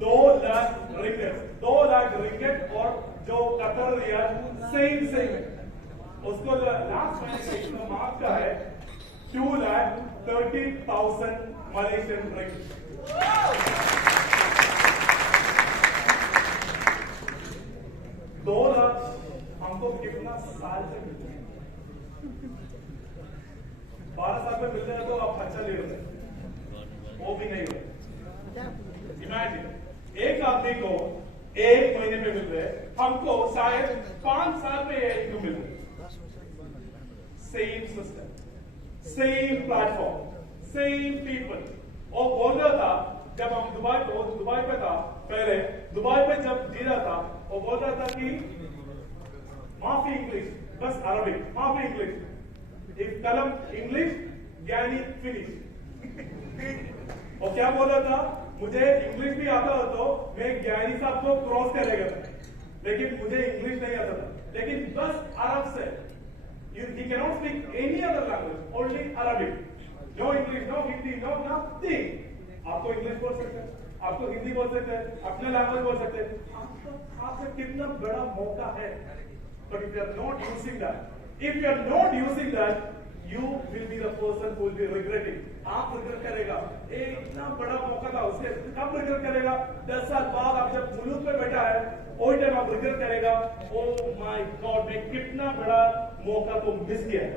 2 लाख रिंगेट, 2 लाख रिंगेट, और जो कतर रियाल सेम है, उसको लास्ट महीने का मार्च का है 2,30,000 मलेशियन रिंगेट। 2 लाख हमको कितना साल से मिलते हैं? 12 साल में मिलते हैं तो आप खर्चा ले रहे हैं, वो भी नहीं होता। इमेजिन एक आदमी को 1 महीने में मिल रहे हैं, हमको शायद 5 साल में एक मिल रहे। Same system, same platform, same people. और बोल रहा था जब हम दुबई पे था, पहले दुबई पे जब जी रहा था, वो बोल रहा था कि माफी इंग्लिश, बस अरबिक, माफी इंग्लिश, एक कलम इंग्लिश ज्ञानी फिनिश। और क्या बोल रहा था, मुझे इंग्लिश भी आता हो तो मैं ज्ञानी साहब को क्रॉस करेगा, लेकिन मुझे इंग्लिश नहीं आता था, लेकिन बस अरब से he cannot speak any other language, only Arabic, no English, no Hindi, no nothing। आपको इंग्लिश बोल सकते हैं, आपको हिंदी बोल सकते हैं, अपने लैंग्वेज बोल सकते हैं, आपसे कितना बड़ा मौका है। But if you are not using that, if you are not using that, you will be the person who will be regretting। आप रिग्रेट करेगा, इतना बड़ा मौका था, उसके कब रिग्रेट करेगा? 10 साल बाद आप जब मुल्क पे बैठा है, वही टाइम आप रिग्रेट करेगा, ओह माय गॉड, मैं कितना बड़ा मौका तो मिस किया है।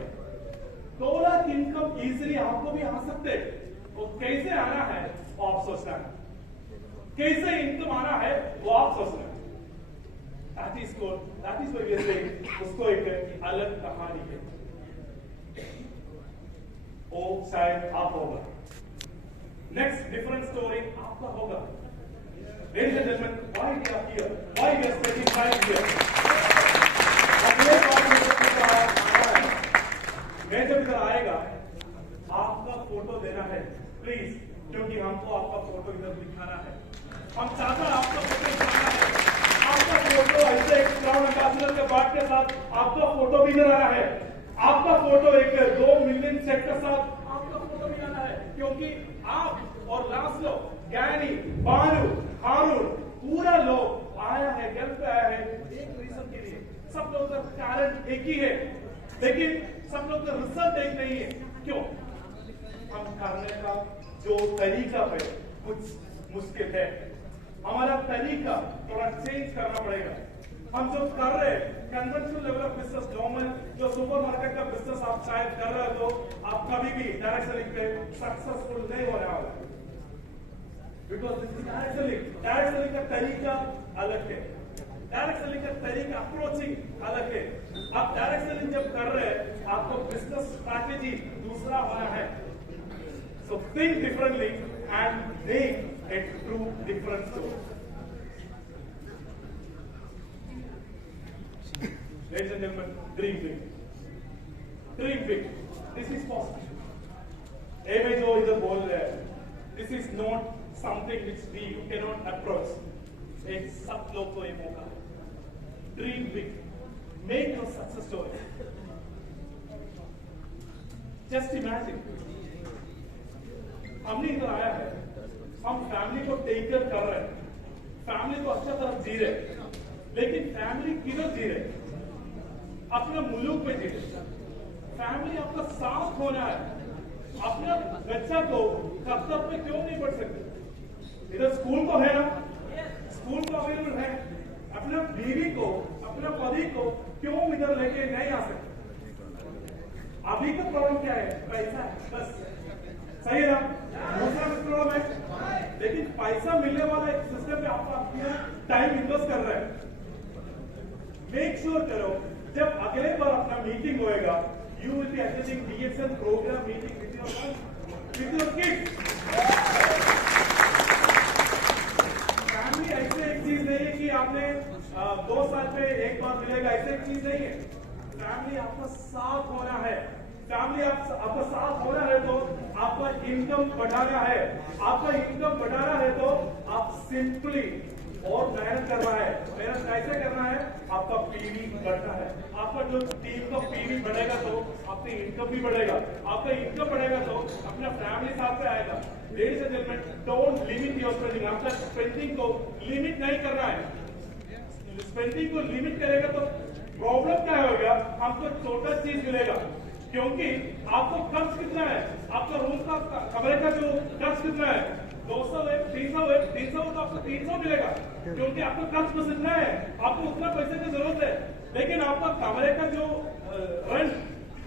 2 लाख इनकम इजीली आपको भी आ सकते हैं, वो कैसे आना है वो आप सोचना है, कैसे इनकम आना है वो आप सोचना है। That is why we are saying उसको एक अलग कहानी है, वो शायद आप होगा, नेक्स्ट डिफरेंट स्टोरी आपका होगा। Ladies and gentlemen, why we are here, why we are spending time here? अगले बार मैं जब इधर आएगा आपका फोटो देना है प्लीज, क्योंकि हमको आपका फोटो इधर दिखाना है, हम चाहते हैं आपका फोटो दिखाना है, आपका फोटो ऐसे एक क्राउन एम्बेसडर के बात के साथ आपका फोटो भी इधर आना है, आपका फोटो एक 2 मिलियन चेक के साथ आपका फोटो भी आना है, क्योंकि आप और लास्लो, ज्ञानी, बानू, हारून, पूरा लोग आया है, गल्फ पे आया है एक रीजन के लिए। सब लोग का टैलेंट एक ही है, लेकिन सब लोग का रिजल्ट एक नहीं है। क्यों? हम करने का जो तरीका है कुछ मुश्किल है, हमारा तरीका थोड़ा चेंज करना पड़ेगा। हम जो कर रहे हैं conventional level of business, normal जो सुपरमार्केट का बिजनेस आप शायद कर रहे हो, तो आप कभी भी डायरेक्ट सेलिंग पे सक्सेसफुल नहीं होने वाला, because this is direct selling. Direct selling का तरीका अलग है, डायरेक्ट सेलिंग का तरीका अप्रोचिंग अलग है। आप डायरेक्ट सेलिंग जब कर रहे हैं आपको बिजनेस स्ट्रैटेजी दूसरा होना है, so think differently and make a true difference to it। Ladies and gentlemen, dream big, dream big, this is possible। ये में जो इधर बोल रहे हैं, this is not something which we cannot approach, एक सब लोग को ये मौका है। dream big, make your success story। just imagine, हमने इधर आया है, हम फैमिली को टेक केयर कर रहे हैं, फैमिली को अच्छा तरह जी रहे, लेकिन फैमिली किधर जी रहे? अपने मुल्क में जी रहे। फैमिली आपका साथ होना है, अपने बच्चा को कर्तव्य पे क्यों नहीं बढ़ सकते? इधर स्कूल तो है ना, स्कूल तो अवेलेबल है, अपने बीवी को, अपने पति को क्यों इधर लेके नहीं आ सकते? अभी का प्रॉब्लम क्या है? पैसा है, बस सही है ना, दूसरा प्रॉब्लम है, लेकिन पैसा मिलने वाला एक सिस्टम पे आप अपना टाइम इन्वेस्ट कर रहे हैं। मेक श्योर करो जब अगले बार अपना मीटिंग होएगा, you will be attending DXL program meeting with your kids. Family ऐसे एक चीज नहीं है कि आपने 2 साल पे एक बार मिलेगा, ऐसे चीज नहीं है। फैमिली आपका साथ होना है, फैमिली आपका साथ होना है तो आपका इनकम बढ़ाना है। आपका इनकम बढ़ाना है तो आप सिंपली और मेहनत करना है। मेहनत कैसे करना है? आपका पीवी बढ़ना है। आपका जो टीम का पीवी बढ़ेगा तो आपकी इनकम भी बढ़ेगा। आपका इनकम बढ़ेगा तो अपना फैमिली साथ में आएगा। Ladies and gentleman, don't limit your spending. आपका स्पेंडिंग को लिमिट नहीं करना है। स्पेंडिंग को लिमिट करेगा तो प्रॉब्लम क्या होगा? आपको छोटा चीज मिलेगा, क्योंकि आपको खर्च कितना है, आपका रूम का कमरे का जो खर्च कितना है, 200 है, 300 है, 300 तो आपको 300 मिलेगा, क्योंकि आपको खर्च बस इतना है, आपको उतना पैसे की जरूरत है। लेकिन आपका कमरे का जो रेंट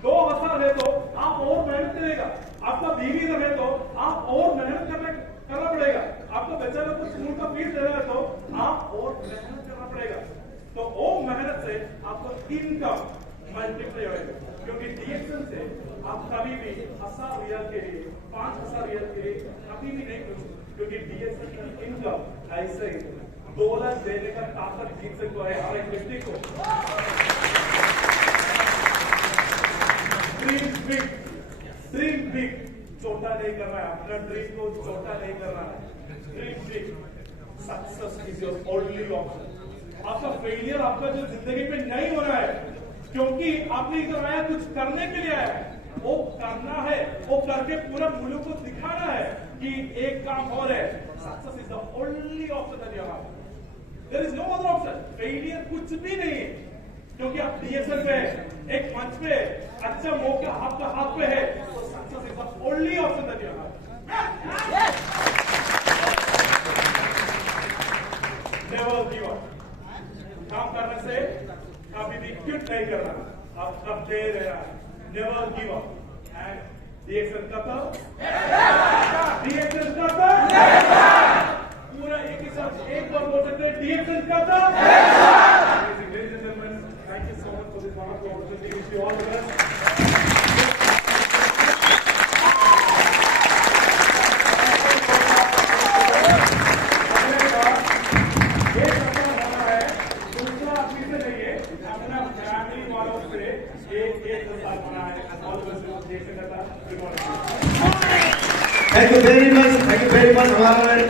2000 है तो आप और मेहनत करेगा। आपका बीवी है तो आप और मेहनत करना पड़ेगा। आपको बेचारा को स्कूल का फीस देना है तो आप और मेहनत करना पड़ेगा। तो वो मेहनत से आपको इनकम मल्टीप्लाई होगा, क्योंकि डीएक्सन से आप कभी भी 1000 रियल के लिए, 5000 रियल के लिए कभी भी नहीं कर सकते, क्योंकि डीएक्सन की इनकम ऐसे 2 लाख देने का ताकत जीत सकता है हर एक व्यक्ति को। ड्रीम बिग, छोटा नहीं करना है, अपना ड्रीम को छोटा नहीं करना है। Dream big, success is your only option. आपका फेलियर आपका जो जिंदगी में नहीं होना है, क्योंकि आपने इधर आया कुछ करने के लिए आया है। वो करना है, वो करके पूरा मुल्क को दिखाना है कि एक काम और है। Success is the only option that you have. There is no other option. Failure कुछ भी नहीं है, क्योंकि आप डीएसएल पे एक मंच पे अच्छा मौका आपका हाथ पे है, तो success is the only option that you have. Never give up. काम करने से कभी भी क्विट नहीं करना, आप करते रहना। Never give up. एंड डीएक्सन डीएक्सन पूरा एक ही साथ एक बार बोल सकते हैं, डीएक्सन Ladies and gentlemen, thank you so much for this wonderful opportunity. Wish you all the best. Thank you very much. Thank you very much.